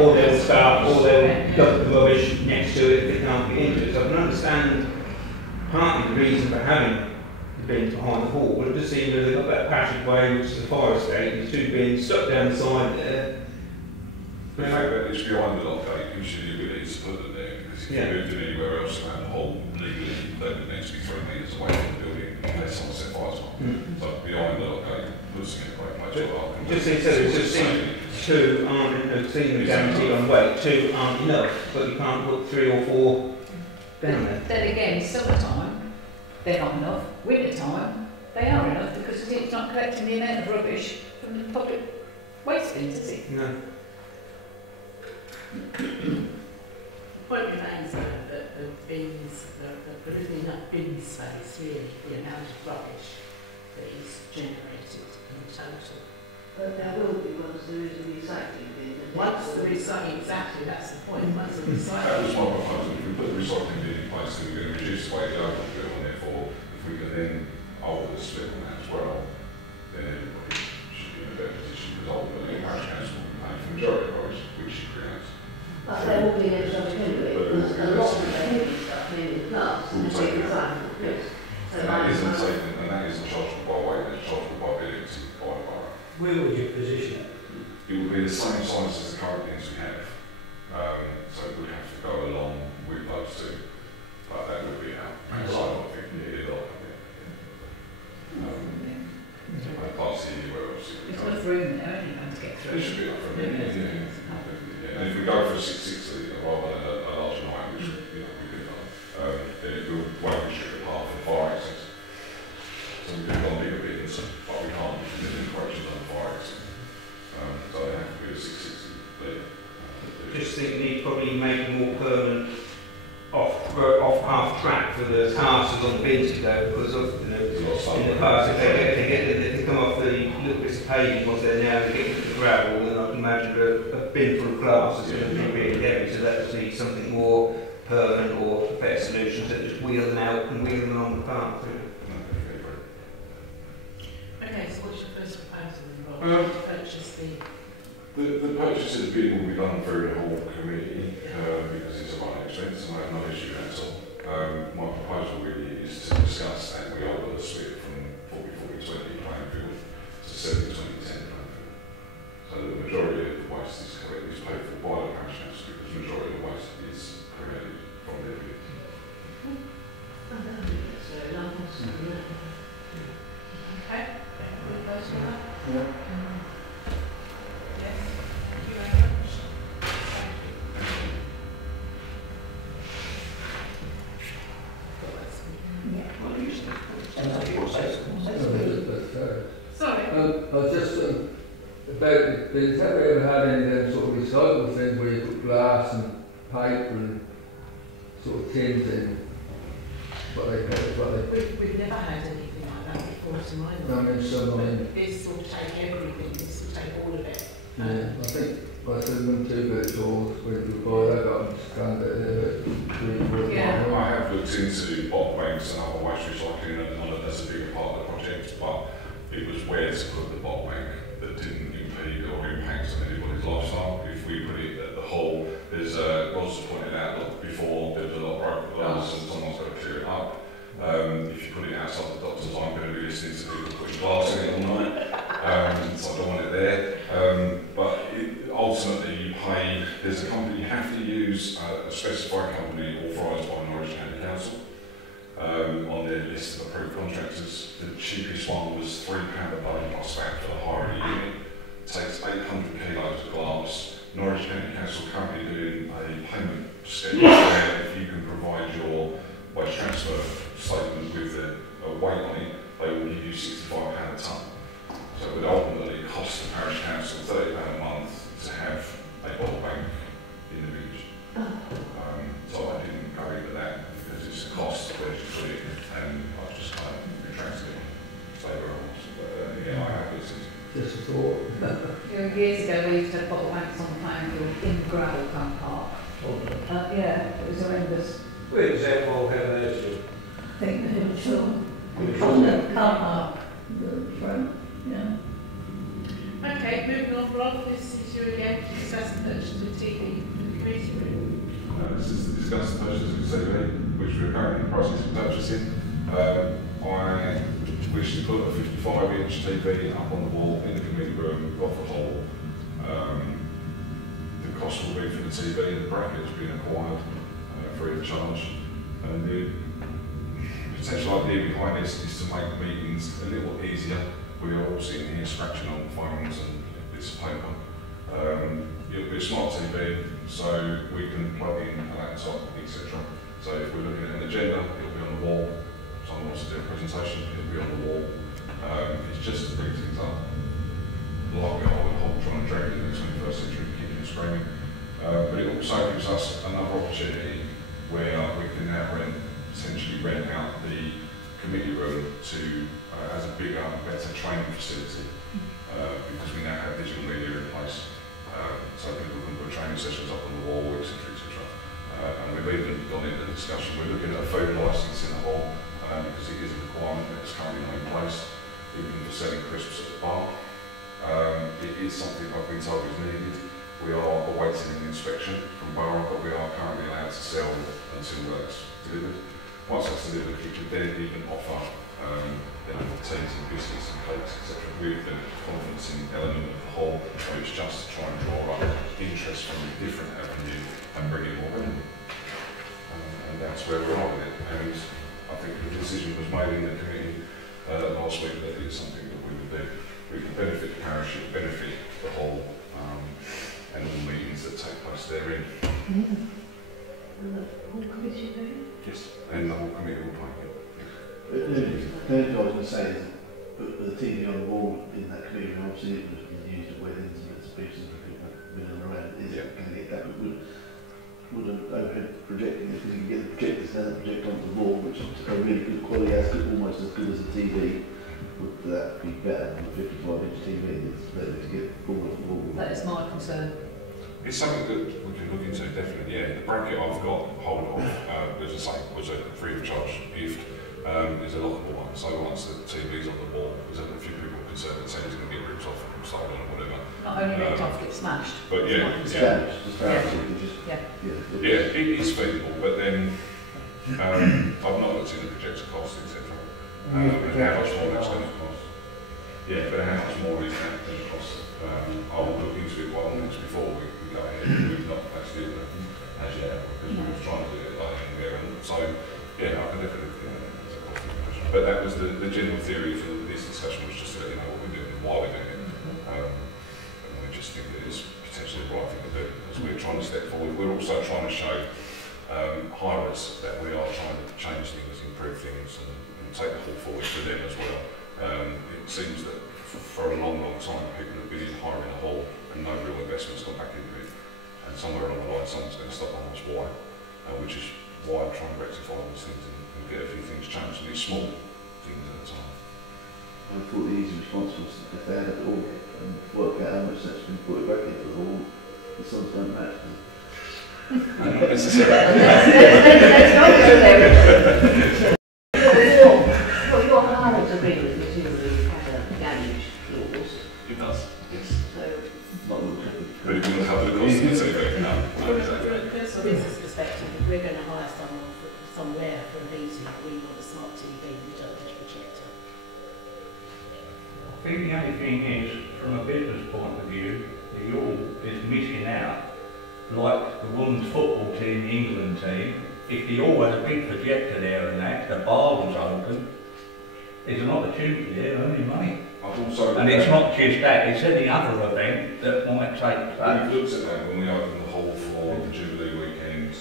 or they'll start, or they'll dump the rubbish next to it if they can't get into it. So I can understand partly the reason for having the bins behind the hall, but it just seems that they've got that passageway, which is a fire estate, there's 2 bins stuck down the side there, The fact that it's behind the lock gate gives you the ability to put them there, because if you moved them anywhere else around the whole legally, they would need to be 3 metres away from the building in case someone set fire to them. So behind the lock gate puts them in a great place. Just think so, just think 2 aren't, seeing them guaranteed on weight, 2 aren't enough, but you can't put 3 or 4 down there. Then again, summertime, they're not enough. Winter time, they are enough because it's not collecting the amount of rubbish from the public waste bins, is it? No. The point remains though that the bins, there isn't enough bin space really for the amount of rubbish that is generated in total. But there will be once there is a recycling bin. Once the recycling, exactly, that's the point, once the That was recycling. my proposal. If we put the recycling bin in place, then we're going to reduce the weight of the bill, and therefore, if we can then alter the split on that as well, then everybody should be in a better position, because ultimately, the parish council will be paying for the majority of rubbish, which it creates. But there will be an extra anyway, because a lot of the heavy stuff, maybe the glass, and the big design for Chris. And that isn't taken, and that isn't chargeable by weight, it's chargeable by billings by the borough. Where would you position it? It would be the same size as the current bins we have, so it would have to go along with those 2, but that would be our side, I think, yeah, I can't see anywhere else. There's enough room there, only to get through. There should be enough room, yeah. And if we go for a 660 rather than a larger 9, which we could then it won't restrict half the fire exit. So we could have gone bigger bins, but we can't because there's encroachment on the fire exit. So they have to be a 660 there. Just think you need probably make a more permanent off path track for the cars and on the bins to go, because of, in the past if they come off the little bits of paving once they're now and get into the gravel, then I can imagine a bin full of glass is going to be really heavy, so that would be something more permanent or better solutions that just wheel them out and wheel them along the path. Okay, so what's your first proposal, Rob? To purchase The purchase of the bin will be done through the whole committee because it's a running expense and I have no issue at all. My proposal really is to discuss and we alter the split from 40-40-20 Plainfield to 70-20-10 Plainfield. So the majority of the waste is paid for by the parish council because the majority of the waste is created from their bins. Okay, all those for that? Yeah. Yes, thank you very much. Sorry. I was just about the bins. Have you ever had any of them sort of recycled things where you put glass and paper and sort of tins in? We've never had anything like that before to my knowledge. But this will take everything, this will take all of it. Yeah, I think I said them 2 bit doors when you buy that, I'm just going to Yeah. I have looked into bottle banks and other waste recycling and none of that's a bigger part of the project, but it was where to put the bottle bank that didn't impede or impact on anybody's lifestyle. If we put it at the whole, there's Ross pointed out before there was a lot of broken glass and someone's got to clear it up. If you put it outside the doctor's, I'm going to be listening to people putting glass in it all night, so I don't want it there. But ultimately you pay, there's a company, you have to use a specified company authorised by Norwich County Council on their list of approved contractors. The cheapest one was £3 a day plus VAT for the hire of the unit. It takes 800 kilos of glass. Norwich County Council currently doing a payment schedule where if you can provide your waste transfer statement with a weight on it, they will give you £65 a tonne. So it would ultimately cost the parish council £30 a month to have a bottle bank in the village. So I didn't go into that because it's a cost where you put it and I just kind of retracted it, stay where I was. But yeah, I have listened. Just a thought. Years ago we used to have bottle banks on Plainfield in the gravel car park. Yeah, it was horrendous. Where does that all have those to? I think the hill on the car park, the front, yeah. Okay, moving on, Rob, this is you again to discuss the purchase of a TV for the community room. This is to discuss the purchase of a TV, which we're currently in the process of purchasing. I wish to put a 55-inch TV up on the wall in the community room, off the hall. The cost will be for the TV. The bracket has been acquired free of charge, and the potential idea behind this is to make meetings a little easier. We are all sitting here scratching on phones and bits of paper. It'll be a smart TV, so we can plug in a laptop, etc. So if we're looking at an agenda, it'll be on the wall. If someone wants to do a presentation, it'll be on the wall. It's just to bring things up. Like we are with Hall trying to drag it in the 21st century, kicking and screaming. But it also gives us another opportunity where we can now potentially rent out the committee room to as a bigger, better training facility, because we now have digital media in place. So people can put training sessions up on the wall, etc., etc. And we've even gone into the discussion. We're looking at a food licence in the hall because it is a requirement that's currently not in place, even for selling crisps at the bar. It is something I've been told is needed. We are awaiting an inspection from Borough, but we are currently allowed to sell until that's delivered. Once that's delivered, we could then even offer teas and biscuits and cakes, etc. with the conferencing element of the whole, so it's just to try and draw up interest from a different avenue and bring it more revenue. And that's where we are with it. And I think the decision was made in the committee last week that it's something that we would do. We can benefit the parish, it will benefit the whole, and all the meetings that take place therein. And the whole committee there? Yes, and the whole committee will pay it. The third thing I was going to say is, put the TV on the wall in that committee room, obviously it was used at weddings and speeches and people milling around. Is Yeah. going to get that, but would an overhead projector, because you can get the projectors down and project onto the wall, which is a really good quality, almost as good as a TV. Would that be better than a 55-inch TV that's better to get forward the wall? That is my concern. It's something that we can look into, definitely, yeah. The bracket I've got hold of, as I say, was a free of charge gift. Is a lockable one, so once the TV's on the wall, there's a few people concerned that the TV's going to get ripped off and stolen or whatever. Not only ripped off, get smashed. But yeah, it is feasible, but then I've not looked at the projector cost, etc. And how much more that's going to cost. Yeah, but how much more is that going to cost? I will look into it by all means before we go ahead. We've not actually done that as yet, because we were trying to do it like in there. And so, yeah, I can definitely do that. But that was the general theory for this discussion, was just to let you know what we're doing and why we're doing it. And we just think that it's potentially the right thing to do, because we're trying to step forward. We're also trying to show hirers that we are trying to change things, improve things, and take the hall forward for them as well. It seems that for a long, long time, people have been hiring a hall and no real investment's gone back into it. And somewhere along the line, someone's going to stop and ask why, which is why I'm trying to rectify all these things and get a few things changed, and these small things at a time. I thought the easy response was if they had it all and work out how much that's been put back into the hall, the sums don't match them. Not necessarily. Well, your Harvard's agreement presumably had a damage clause. It does, yes. So, Not looking at But it wouldn't cover the cost of the TV. No, exactly. From a personal business perspective, if we're going to hire someone somewhere for a meeting, we want a smart TV, we don't want a projector. I think the only thing is, from a business point of view, the Yule is missing out. Like the women's football team, the England team, if the Yule had a big projector there and that, the bar was open, there's an opportunity there earning money. And it's not just that, it's any other event that might take place. We've looked at that when we opened the hall for the Jubilee weekend,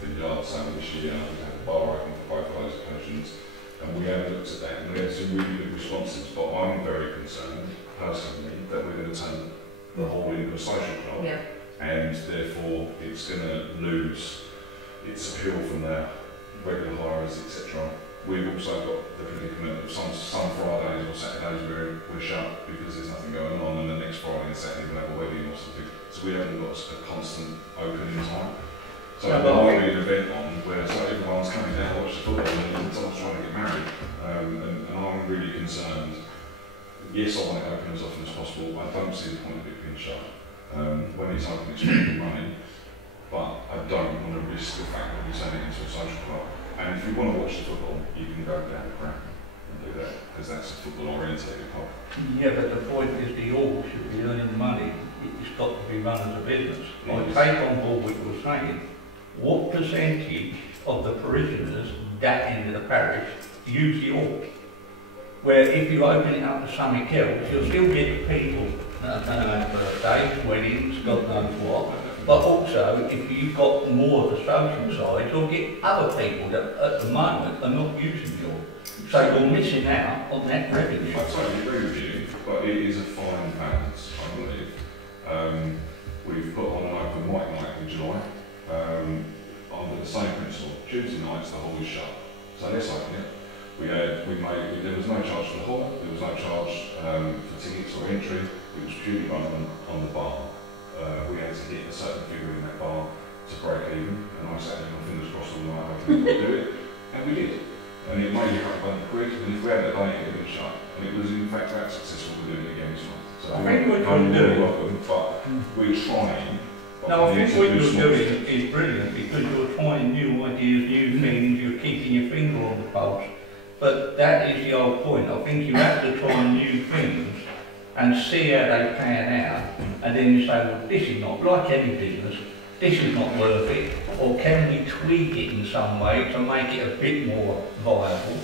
the yard sale this year, we had the bar open for both of those occasions, and we have looked at that and we had some really good responses, but I'm very concerned, personally, that we're going to turn the hall into a social club, and therefore it's going to lose its appeal from the regular hirers, etc. We've also got the predicament of some Fridays or Saturdays we're shut because there's nothing going on, and the next Friday and Saturday we'll have a wedding or something. So we haven't got a constant opening time. So there might be an event on where everyone's coming down to watch the football and someone's trying to get married. And I'm really concerned. Yes, I want it open as often as possible, but I don't see the point of it being shut. When it's open, it's making money, but I don't want to risk the fact that we turn it into a social club. And if you want to watch the football, you can go down the ground and do that, because that's a football orientated club. Yeah, but the point is the all should be earning money. it's got to be run as a business. I take on board what you're saying. What percentage of the parishioners that end of the parish use the hall? Where if you open it up to something else, you'll still get people, birthdays, weddings, God knows what. But also, if you've got more of the social side, you'll get other people that at the moment are not using the hall. So you're missing out on that revenue. I totally agree with you, but it is a fine balance, I believe. We've put on an open mic night in July, under the same principle. Tuesday nights, the hall is shut. So let's open it. There was no charge for the hall, there was no charge for tickets or entry, it was purely run on the bar. We had to hit a certain figure in that bar to break even, and I sat there with my fingers crossed all night hoping we could do it, and we did. And it made a couple of £100, and if we hadn't done it, it would have been shut. And it was in fact that successful with doing it again this month. So I think what I'm you're doing, welcome, but we're trying. no, I think what you're doing is brilliant because you're trying new ideas, new things, you're keeping your finger on the pulse. But that is the whole point. I think you have to try new things and see how they pan out, and then you say, well, this is not, like any business, this is not worth it, or can we tweak it in some way to make it a bit more viable?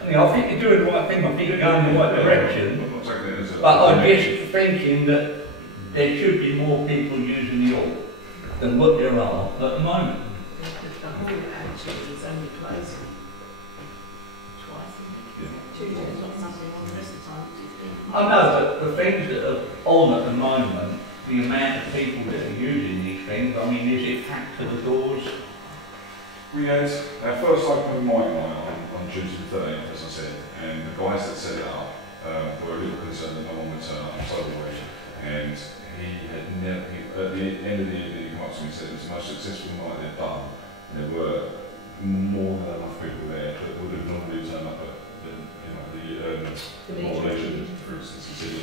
I mean, I think you're doing the right thing, I think you're going in the right direction, but I'm just thinking that there should be more people using the hall than what there are at the moment. The hall actually is only closed twice a week. 2 days on Sunday, on the rest of the time. I know, but the things that are on at the moment, the amount of people that are using these things, I mean, is it packed to the doors? We had our first open mic night on Tuesday the 13th, as I said, and the guys that set it up were a little concerned that no one would turn up, so were we. And he had never, at the end of the evening, he came up to me and said it was the most successful night they'd done. And there were more than enough people there that would have normally turned up at the Royal Legion, for instance, he said he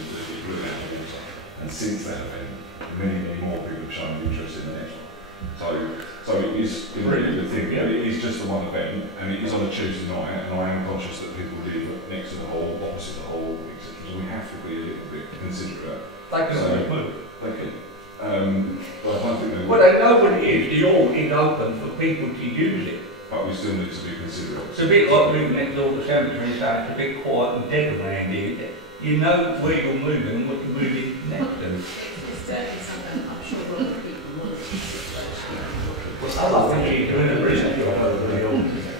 blew out the water. And since that event, many more people have shown interest in the next one. So it is a really good thing, but it is just the one event, and it is on a Tuesday night, and I am conscious that people live next to the hall, opposite the hall, etc. So we have to be a little bit considerate. They can only move. They can. But I don't think they well, they know what it is. The hall is open for people to use it. But we still need to be considerate. It's a bit like moving next door to cemetery, so it's a bit quiet and dead around here. You know where you're moving and what you're moving next to. It's certainly something I'm sure a lot of people want to I think you're doing a brilliant job.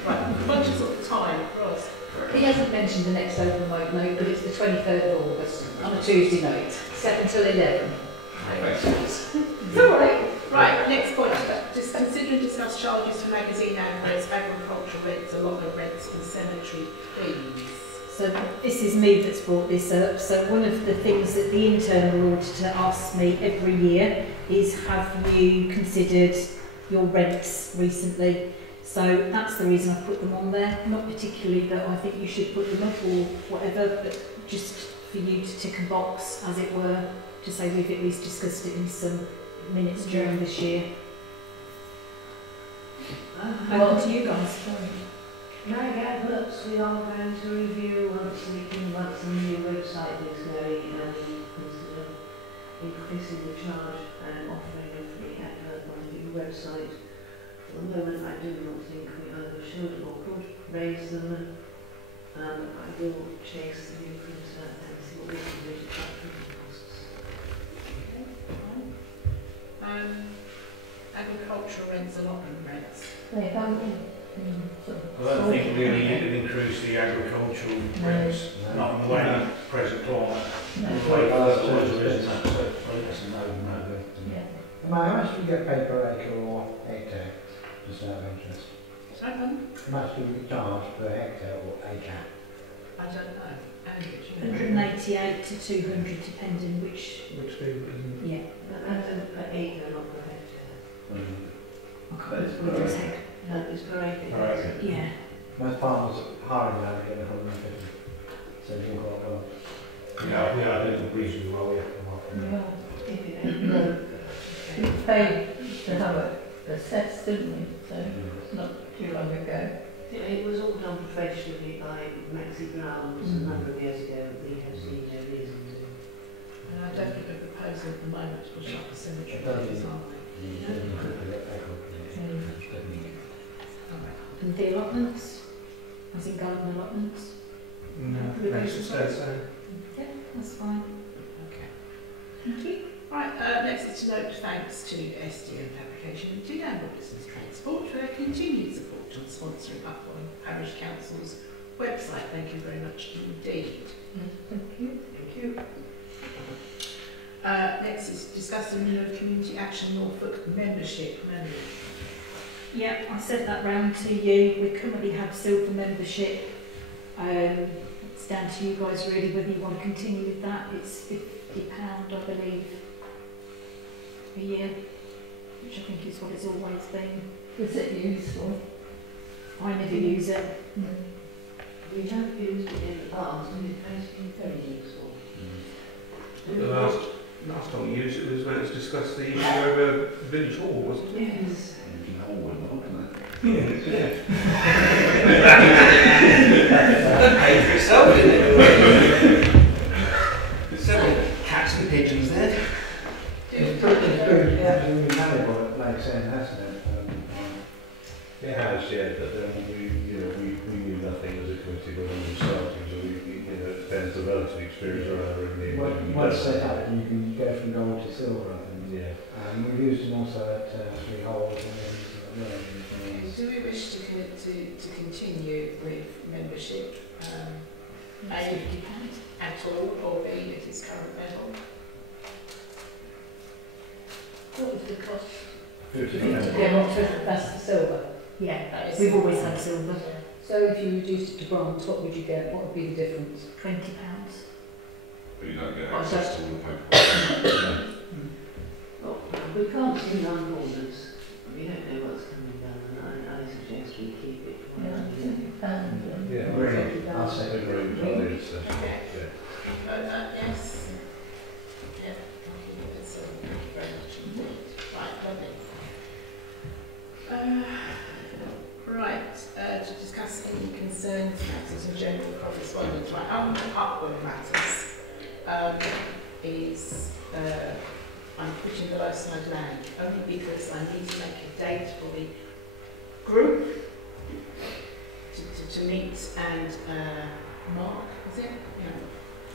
Right, bunches of time, Ross. He hasn't mentioned the next open mic night, but it's the 23rd of August on a Tuesday night, 7 till 11. It's all right. Right, next point. Just consider and discuss charges for magazine adverts, agricultural rents, allotment rents and cemetery fees. So this is me that's brought this up. So one of the things that the internal auditor asks me every year is, have you considered your rents recently? So that's the reason I've put them on there. Not particularly that I think you should put them up or whatever, but just for you to tick a box, as it were, to say we've at least discussed it in some minutes during this year. Over to you guys. Sorry. Mag adverts we are going to review once the new website is going, and consider increasing the charge and offering of the advert on the new website. For the moment, I do not think we either should or could raise them. I will chase the new printer and see what we can do to cut printing costs. Okay, agricultural rents, allotment rents. They don't. I don't think we really need to increase the agricultural rents, not in the way the present climate. The way fertiliser is, and that's a no. How much do you get paid per acre or hectare, just out of interest? How much do we charge per hectare or acre? I don't know. 188 to 200, depending which field, isn't it? Yeah. But that's per acre, not per hectare. But it's per acre. No, it's per acre. Per acre. Yeah. Most farmers hiring now getting 150. So you've got Yeah, we are doing reasonably well, yeah. If it ain't low. We paid to have it assessed, didn't we? So not too long ago. It was all done professionally by Maxi Browns a number of years ago. We have seen no reason to. I don't think we're proposing at the moment to push up the cemetery I don't bills, think- are we? And the allotments? Has it garden allotments? No, Replace it's the the size? same. Yeah, that's fine. Okay. Thank you. Right, next is to note thanks to SDM Fabrication and to Amber Business Transport for their continued support on sponsoring Upwell Parish Council's website. Thank you very much indeed. Thank you. Thank you. Next is to discuss the renewal of Community Action Norfolk membership manual. Yeah, I sent that round to you. We currently have silver membership. It's down to you guys really whether you want to continue with that. It's £50, I believe, a year, which I think is what it's always been. Is it useful? I never use it. We have used it in the past and it has been very useful. The last time we used it was when it was discussed the issue over Village Hall, wasn't it? Yes. Oh, well, wasn't Yeah. Paid for itself, didn't it? There's several cats and pigeons there. It's been valuable at Lake End, hasn't it? It has, yeah, but then we knew nothing as a committee when we were starting, so it depends the relative experience around in the Once set up, you can go from gold to silver, I think. Yeah. We've used them also at Three Holes and things like that. Do we wish to continue with membership A, at all, or B, at its current level? What was the cost? £50. Yeah, what, that's the silver. Yeah, we've always had silver. So if you reduced it to bronze, what would you get? What would be the difference? £20. But you don't get Oh, access to all the paperwork. Well, we can't see long orders. We don't know what's coming down, and I suggest we keep it for Yeah, another year. £50. Yeah, Agree. I'll say agreed, yes. Okay. Yeah. Yes. Yeah, thank you. Thank you very much indeed. Right, lovely. Right, to discuss any concerns, matters and general correspondence. Right, Upwell matters is I'm putting the low side land only because I need to make a date for the group to meet and Mark, is it?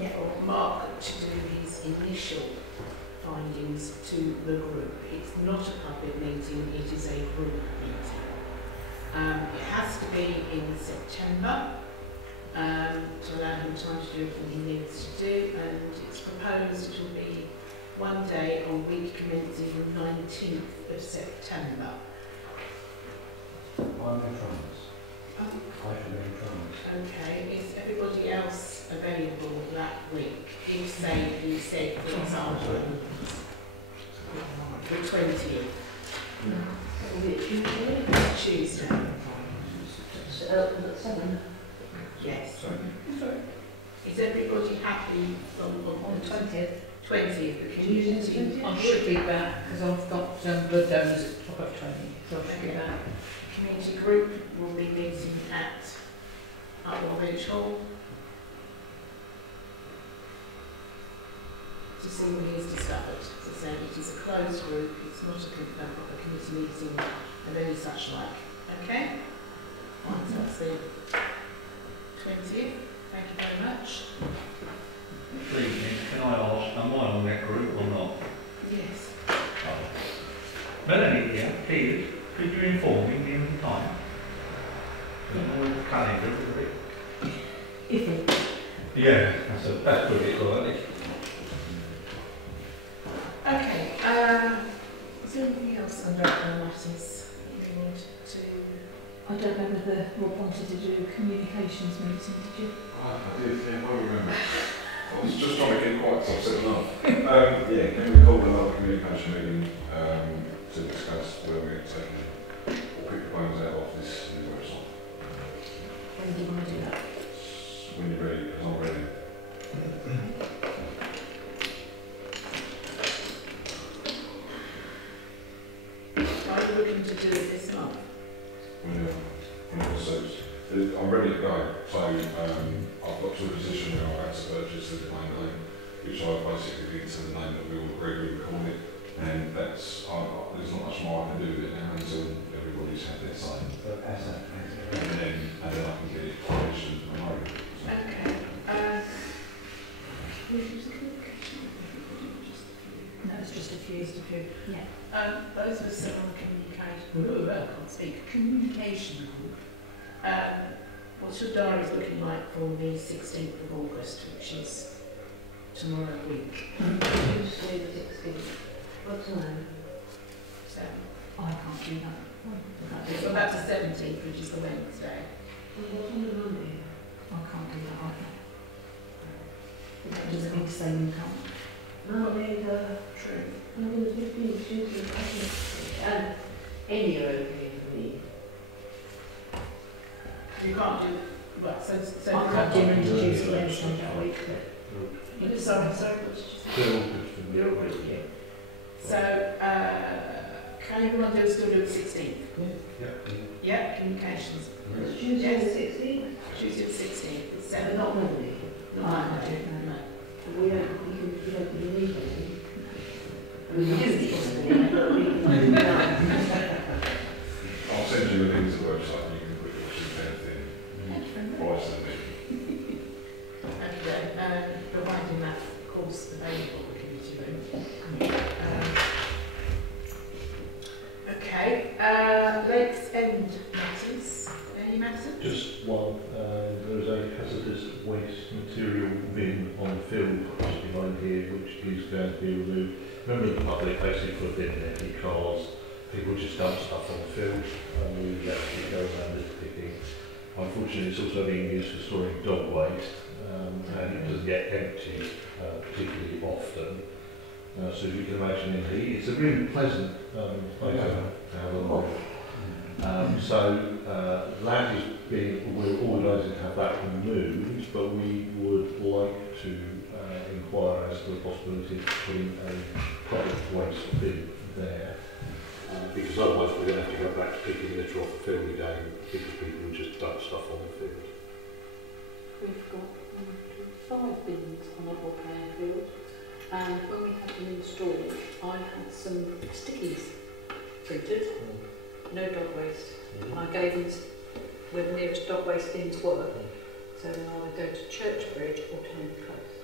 Yeah. Or Mark to do his initial findings to the group. It's not a public meeting, it is a group meeting. It has to be in September to allow him time to do everything he needs to do, and it's proposed it will be one day on week commencing the 19th of September. I'm in France. I should be in France. Okay, is everybody else available that week? If say you said, for example, the 20th. Will be Tuesday? Tuesday. So open at 7. Yes. Is everybody happy on the 20th? 20th, the community. I should be back because I've got blood donors at 20, so I should be back. Community group will be meeting at Upwell Village Hall to see what he has discovered. As I say, it is a closed group, it's not a committee meeting of any such like. Okay? Right, so that's the 20th. Thank you very much. Evening, can I ask, am I on that group or not? Yes. Melanie here, please, could you inform me in time? The calendar, If it. yeah, That's pretty cool, isn't it? Okay, is there anything else under our matters you want to? I don't know whether Rob wanted to do a communications meeting, did you? I did, yeah, I remember. I was just trying to get quite upset enough. Yeah, can we call another communication meeting to discuss where we're taking or pick the bones out of this new website? When do you want to do that? When you're ready, because I'm ready. Are you looking to do it this month? When it suits. I'm ready to go. So I've got to a position where I have to purchase the domain name. which I basically did to the name that we all agreed we would call it, and that's, there's not much more I can do with it now until everybody's had their say. And then I can get it published and promoted. Okay. No, it's just a few. Yeah. Those were some on communication. I can't speak. Communication group. What's your diaries looking like for the 16th of August, which is tomorrow week? Tuesday the 16th. What time? 7. I can't do that. So that's the 17th, which is the Wednesday. What's on the Monday? I can't do that either. It doesn't mean to say you can't. Monday the True. Monday the 15th, Tuesday the 16th. And any are okay for me. You can't do, well, so I can't do Monday, Tuesday, Wednesday that week. Sorry, what did you say? You're all good, yeah. So, can everyone still do the 16th? Yeah, communications. It's Tuesday the 16th. Tuesday the 16th. It's 7. Not Monday. Not Monday. No. We don't really need anything. I'll send you a link to the website and you can put your shift in twice a week. And providing that course available in the community room. Okay, Lakes End matters. Any matters? Just one, there is a hazardous waste material bin on the field just behind here, which is going to be removed. Remember the public basically put a bin there, any cars, people just dump stuff on the field, and we actually go around this picking. Unfortunately, it's also being used for storing dog waste, and it doesn't get emptied particularly often. So as you can imagine, indeed, it's a really pleasant place to have a look. That is we're organising to have that removed, but we would like to inquire as to the possibility of putting a public waste bin there. Because otherwise we're going to have to go back to picking litter off the field again, because people will just dump stuff on the field. We've got 5 bins on our playing field, and when we had them installed, I had some stickies printed, no dog waste. And I gave them where the nearest dog waste bins were, so then I would go to Churchbridge or Town Close.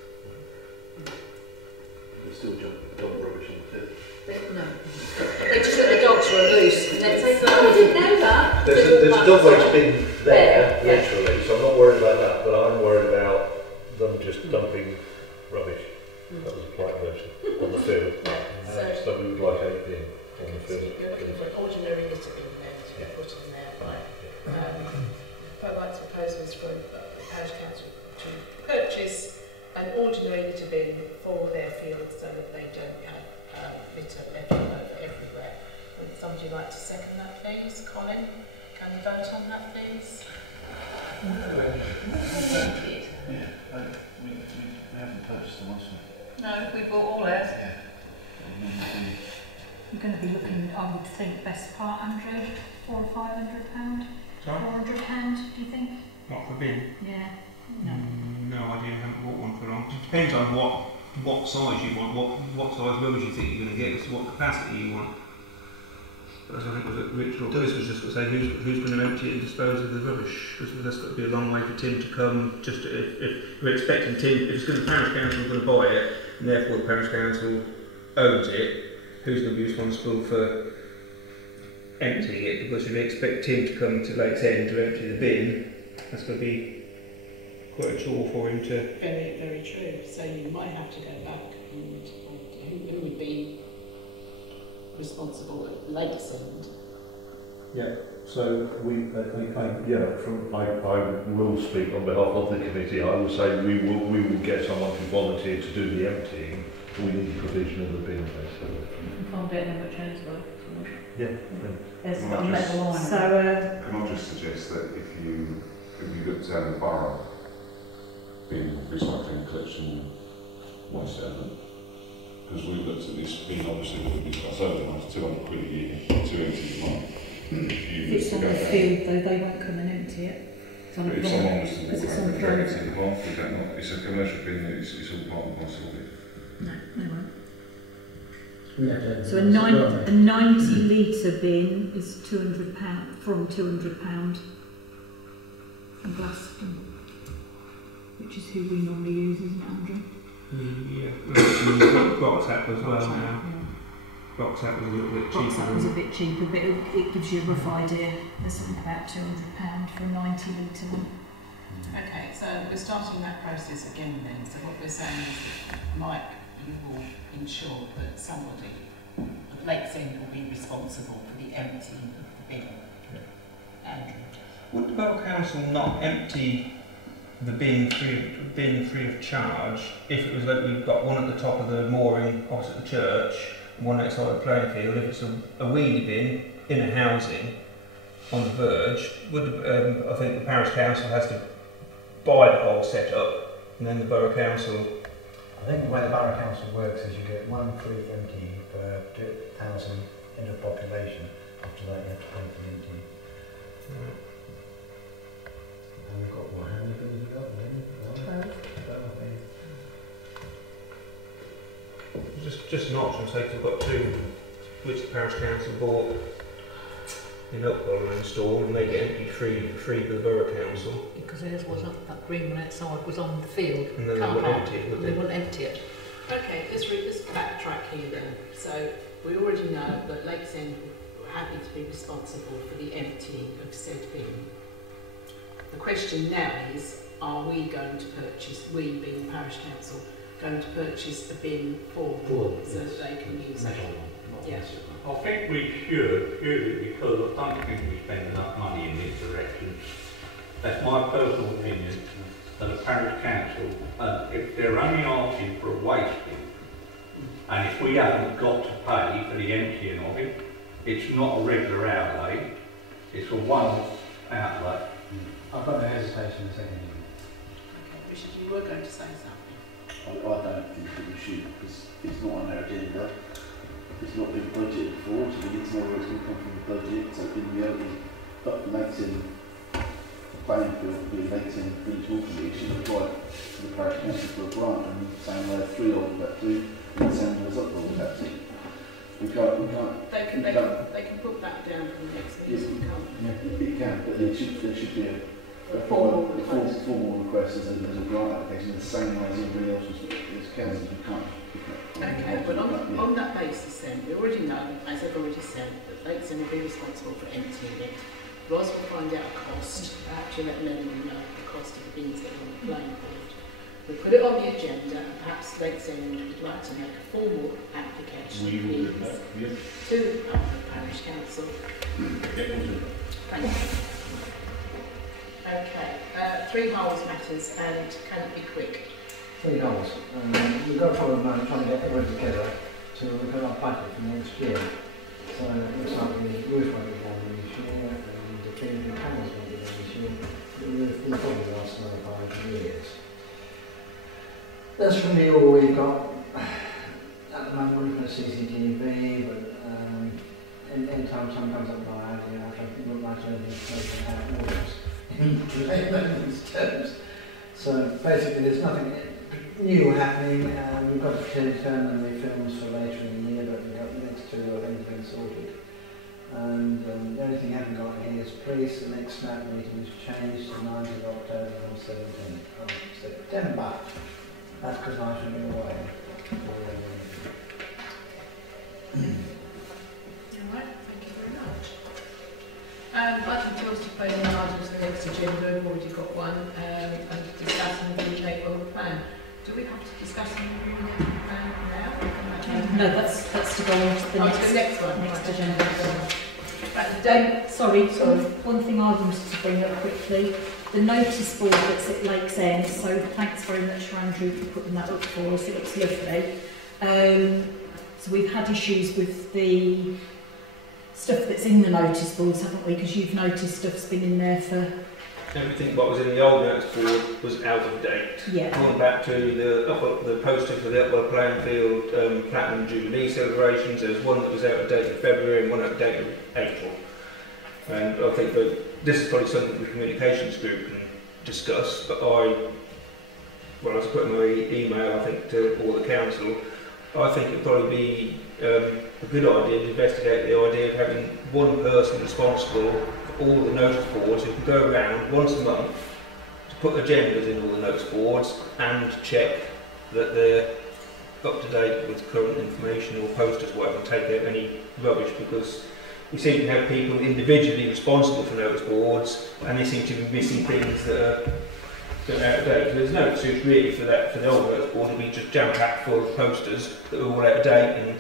There's still dog rubbish on the field. No, they just let the dogs run loose. And they'd say, "Oh, I didn't know that." There's a dog waste bin there, yeah. literally, so I'm not worried about that, but I'm worried about them just dumping rubbish. That was a polite version on the field. So we would like a bin on the field. You're looking for an ordinary litter bin there to be put in there, right? I'd like to propose was for the Parish Council to purchase an ordinary litter bin for their fields so that they don't have litter left over everywhere. Would somebody like to second that, please? Colin, can you vote on that, please? We haven't purchased them, have we? No, we bought all ours. You're going to be looking, I would think, best part £100 or £500. Sorry? £400, do you think? What, for bin? Yeah. No idea, I haven't bought one for long. It depends on what size you want, what size rubbish you think you're going to get, what capacity you want. But as I think was it Rich or Lewis was just going to say, who's going to empty it and dispose of the rubbish? Because that's got to be a long way for Tim to come. Just if we're expecting Tim, if it's going to the Parish Council going to buy it, and therefore the Parish Council owns it, who's going to be responsible for emptying it? Because if we expect Tim to come to Lakes End to empty the bin, that's going to be quite a chore for him to... Very, very true. So you might have to go back and who would be responsible at Lakes End? Yeah, so I will speak on behalf of the committee. I will say we will get someone to volunteer to do the emptying. We need the provision of the bin, basically. You can't do it in much as well. Yeah. There's Can I a just- level line. So, Can I just suggest that if you look down the borough bin recycling collection waste element, because we've looked at this bin, obviously that we discussed earlier, it's £200 a year to empty the month. if it's on the field, though, they won't come and empty it. But if someone was to walk over and drag it in the path, we don't know. It's a commercial bin, it's all part and parcel of it. No, they won't. We have to have So a 90-litre bin is £200, from £200 from Glaston, which is who we normally use, isn't it, Andrew? Yeah, box tap as well now. Box tap was a little bit cheaper. Box tap was a bit cheaper, but it gives you a rough idea. There's something about £200 for a 90-litre one. Okay, so we're starting that process again then. So what we're saying is that, Mike, you will ensure that somebody at Lakesend will be responsible for the emptying of the bin. Andrew? Would the Borough Council not empty the bin free of charge if it was like we've got one at the top of the mooring opposite the church, one outside the playing field? If it's a wheelie bin in a housing on the verge, would I think the Parish Council has to buy the whole setup, and then the Borough Council. I think the way the Borough Council works is you get one free empty per 1,000 in a population. After that, you have to pay for the empty. And we've got what? How many bins have we got? 12. Just an option, say we've got two, which the Parish Council bought in Upwell and installed, and they get emptied free for the Borough Council. Because theirs wasn't, that green one outside was on the field. And then they wouldn't empty it, would they? They wouldn't empty it. Okay, let's backtrack here then. So we already know that Lakesend were happy to be responsible for the emptying of said bin. The question now is, are we going to purchase, we being the Parish Council, going to purchase a bin for them so that they can use it? Yes. I think we should, purely because I don't think we spend enough money in this direction. That's my personal opinion. As a Parish Council, if they're only asking for a waste bin, and if we haven't got to pay for the emptying of it, it's not a regular outlay, it's a one-off outlay. I've got no hesitation in second. Okay, Richard, you were going to say something. I don't think that we should, because it's not on our agenda. It's not been budgeted for, so we need to know where it's going to come from the budget. So in reality, but Lakesend playing field, being Lakesend regional committee, should apply to the Parish Council for a grant, and saying they have 3 of that do, and send us up all that too. We can't. They can put that down from the next meeting, can't they? It can, but there should be a formal request as a grant application, the same way as everybody else is council. You can't. Okay, but on that basis then, we already know, as I've already said, that Lakesend will be responsible for emptying it. Ross will find out a cost. Perhaps you'll let Melanie know the cost of the bins that are on the playing field. We'll put it on the agenda, and perhaps Lakesend would like to make a formal application of bins to the Parish Council. Thank you. Okay, 3 holes matters, and can it be quick? 3 holes. We've got a problem now trying to get everyone together to look at our budget for next year. So it looks like the roof won't be done this year, and the cleaning panels won't be done this year. The roof will probably last another 5 years. That's from the all we've got. At the moment we're looking at CCTV, but in time sometimes I'm not out here, I wouldn't like to anything out of orders in layman's terms. So basically there's nothing new happening. We've got to turn on the films for later in the year, but we've got the next 2 have been sorted. And the only thing I haven't got here is police. The next SNAP meeting has changed to 9th of October and 17th of September. That's because I should be away. Alright, thank you very much. Item 2 is to pay the items on the next agenda. We've already got one, and discussing the Village Hall plan. Do we have to discuss the plan now? No, that's to go on to the next one. Next agenda. Right, sorry, one thing I wanted to bring up quickly. The notice board that's at Lakesend, so thanks very much for Andrew for putting that up for us, it looks lovely. So we've had issues with the stuff that's in the notice boards, haven't we? Because you've noticed stuff's been in there for... Everything what was in the old notice board was out of date. Yeah. Going back to the poster for the Upwell playing field Platinum Jubilee celebrations, there was one that was out of date in February and one out of date in April. And I think that this is probably something the communications group can discuss, but I was putting my email, I think, to all the council, I think it'd probably be a good idea to investigate the idea of having one person responsible for all the notice boards who can go around once a month to put agendas in all the notice boards and check that they're up to date with current information or posters, whatever, and take out any rubbish, because we seem to have people individually responsible for notice boards and they seem to be missing things that are out of date. There's no excuse really for that, for the old notice board to be just jam-packed full of posters that are all out of date and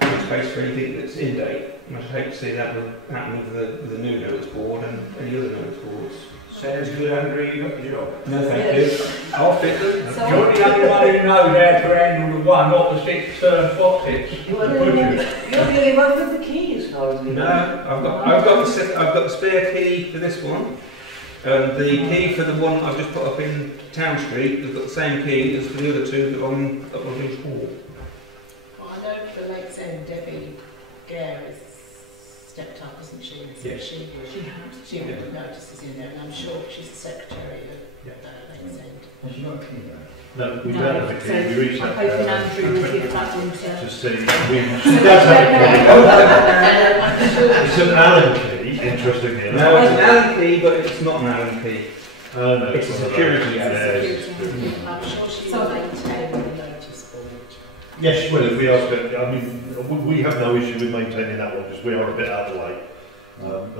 no space for anything that's in date. I should hate to see that happen with the new notice board and any other notice boards. Sounds good, Andrew, you got the job. No, thank you. I'll fit them. So you're the only one who knows how to handle the one, not the 6 boxes. You're the only one with the keys, though. No, I've got the spare key for this one. The key for the one I've just put up in Town Street has got the same key as for the other two that are on Upwell Village Hall. I know for Lakes End, Debbie Gare has stepped up, hasn't she? And so Yes. she would have notices in there, and I'm sure she's the secretary of Lakes End. Has she got a key though? No, we don't have a key. We reached I'm out hoping Andrew will give that one to to... see. She does have a key. It's an Allen key, interestingly enough. No, it's an Allen key, but it's not an Allen key. Oh no, It's a one of security those. Allen. Yes. I'm sure she will maintain the notice board. Yes, well, if we ask it, I mean, we have no issue with maintaining that one because we are a bit out of the way.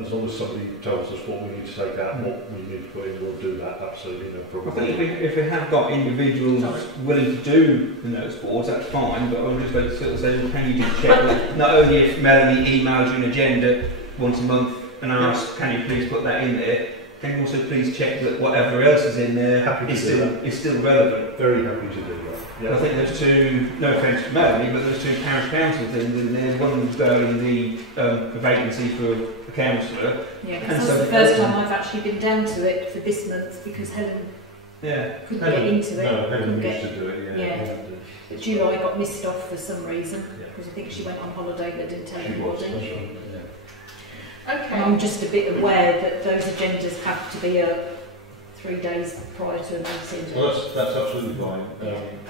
As long as somebody tells us what we need to take out, what we need to put in, we'll do that, absolutely no I problem. think if we have got individuals willing to do the notice boards, that's fine, but I'm just going to sort of say, well, can you just check that not only if Melanie emails you an agenda once a month and asks, can you please put that in there, can you also please check that whatever else is in there is still relevant? Very happy to do that. Yeah. I think there's two, no offence to Melanie, but there's two parish council things in there. One's going the vacancy for a councillor. Yeah, because that's the first time I've actually been down to it for this month because Helen couldn't get into it. No, Helen couldn't used get, to do it, yeah. But July got missed off for some reason because I think she went on holiday but didn't tell anybody. Okay. And I'm just a bit aware that those agendas have to be up 3 days prior to a meeting. Well, that's absolutely fine.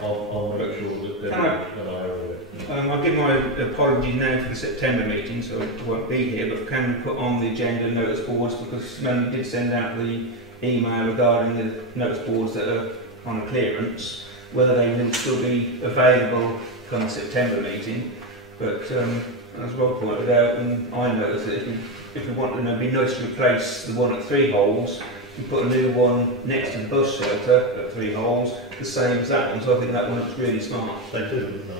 I'll make sure that they're aware of it. I'll give my apologies now for the September meeting, so I won't be here, but can we put on the agenda notice boards, because Melanie did send out the email regarding the notice boards that are on a clearance, whether they will still be available come the September meeting. But as Rob pointed out, and I noticed that if we want to it'd be nice to replace the one at 3 holes, we put a new one next to the bus shelter at 3 holes, the same as that one, so I think that one looks really smart. They do look nice.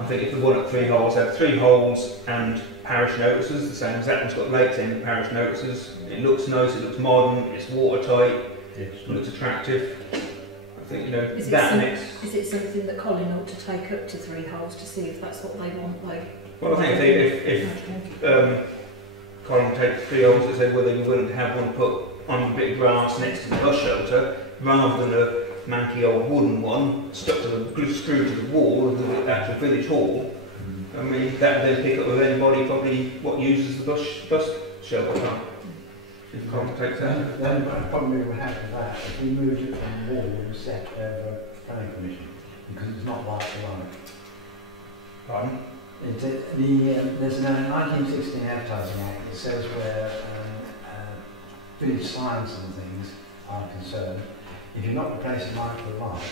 I think if the one at 3 holes had 3 holes and parish notices, the same as that one's got Lakes End and parish notices, it looks nice, it looks modern, it's watertight, it looks attractive. I think, you know, Is it something that Colin ought to take up to 3 holes to see if that's what they want? Well, I think if Colin takes 3 holes and said whether you're willing to have one put on a bit of grass next to the bus shelter, rather than a manky old wooden one stuck to the screw to the wall of the actual village hall. I mean, that would then pick up with anybody probably what uses the bus shelter park. If Colin takes that. The only problem we would have with that, if we moved it from the wall, we would set over planning permission, because it's not like the one. Pardon? There's a 1916 Advertising Act that says where village signs and things are concerned, if you're not replacing light with light,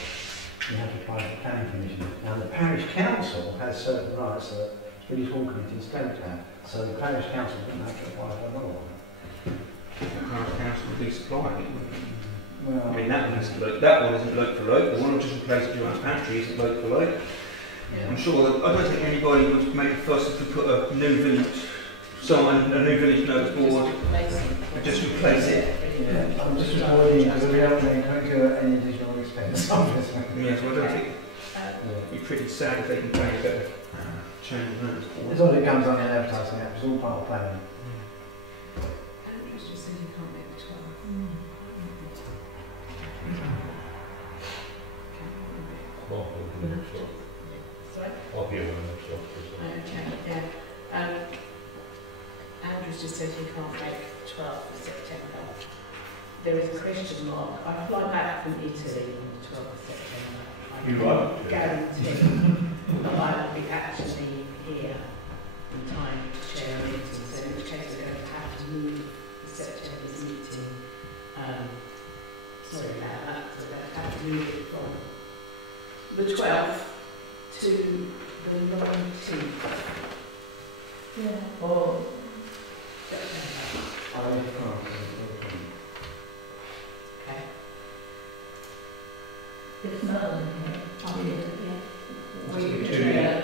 you have to apply for planning permission. Now the parish council has certain rights that village hall committees don't have, so the parish council doesn't have to apply for another one. The parish council would be supplying it. Well, I mean, that one isn't local for local. The one which just replaced Joanne's Pantry isn't local for local. yeah. I'm sure that I don't think anybody would make a fuss if we put a new village sign, a new village notice board, and just replace it. Yeah, I'm just avoiding because we don't incur any additional expense, obviously. Yes, well, I don't think it'd be pretty sad if they can pay a better change of notice board. It's all that comes on in Advertising Act, it's all part of planning. Andrew's just said he can't make the 12. I'll be aware of stuff. Okay, yeah. Andrew's just says you can't make 12th of September. There is a question mark. I fly back from Italy on the 12th of September. I You are? guarantee that I will be actually here in time to chair a meeting, so in which case we're going to have to move September's meeting. Sorry about that, so we're going to have to move it from the 12th to the 19th. Yeah. Or September. Okay. it's not in here. I'll do it, yeah.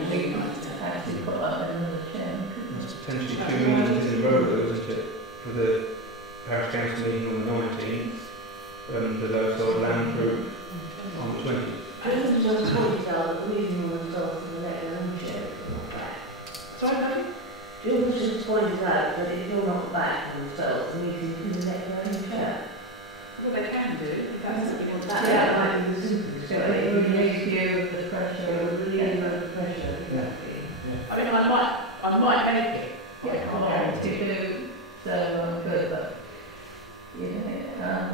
We actually put up another chair. That's potentially 2 meetings in a row, though, isn't it? For the parish council meeting on the 19th, and the local land group on the 20th. I think just pointed out the reason themselves and let their own share not back. Sorry, Mary? Jill just pointed out that if you're not back themselves, the meeting can let their own share. Well, they can do, if that's what you want to do. That might be the simplest. So it relieves you of the So pressure. it would relieve the pressure, exactly. I mean, I might make it. Yeah, come on, to do so good, but you know,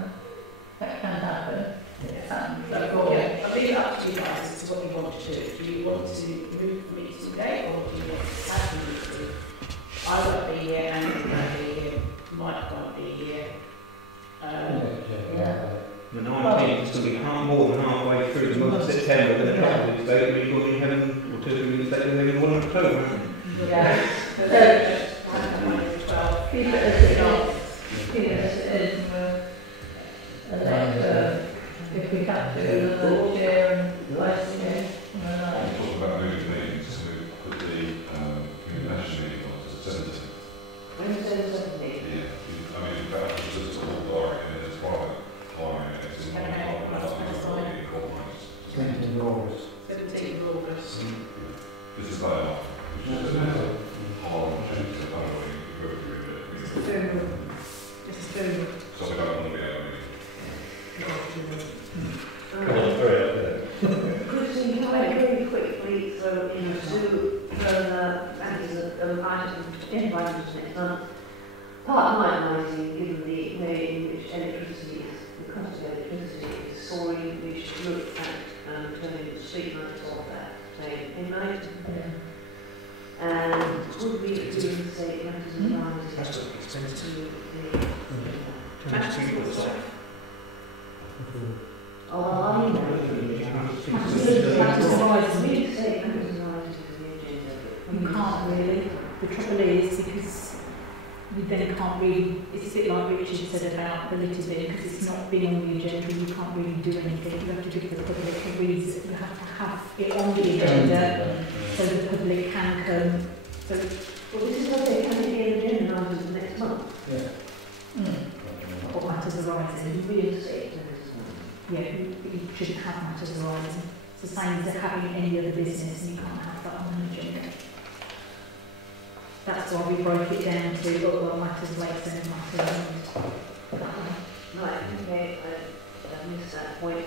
that can happen. It happens. So, yeah, I'll leave it up to you guys as to what you want to do. Do you want to move the meeting date, or do you want to have the meeting? I won't be here, Andy won't be here, Mike won't be here. Yeah. The 19th is going to be more than halfway through the month of September, but the trouble is we're going to be having, or 2 or 3 weeks later, we're going to October, haven't we? Yeah. So just Keep it as it is. Keep it as it is. If we have to, the chair and vice chair. Talk about moving meetings, so we put the national meeting on to the 17th. Wednesday the 17th. Yeah, I mean, that was just a whole diary, and it's private diary, and it's in one incorporates. 20th of August. 17th of August. This is like after, which is a hard change, so I don't know if you go through it. This is boom. So we don't want to be out of it. Christine, can I very quickly throw in two agenda items, agenda items next month? Part of my meeting, given the way in which electricity is, the cost of electricity is soaring, we should look at turning the street lights off at, say, midnight. And would we do, say, matters and lines That's what it's expensive. to I know. You can't really. The trouble is because we then can't really, it's a bit like Richard said about the litter bin, because it's not been on the agenda, you can't really do anything. You have to give the public a reason, you have to have it on the agenda so the public can come. So, well, this is what they can be an agenda item next month. Yeah. what matters arising. Reinstate. Yeah, you shouldn't have matters arising. It's the same as having any other business, and you can't have that on an agenda. That's why we broke it down to Upwell matters later and matters. Right, okay, I missed that point.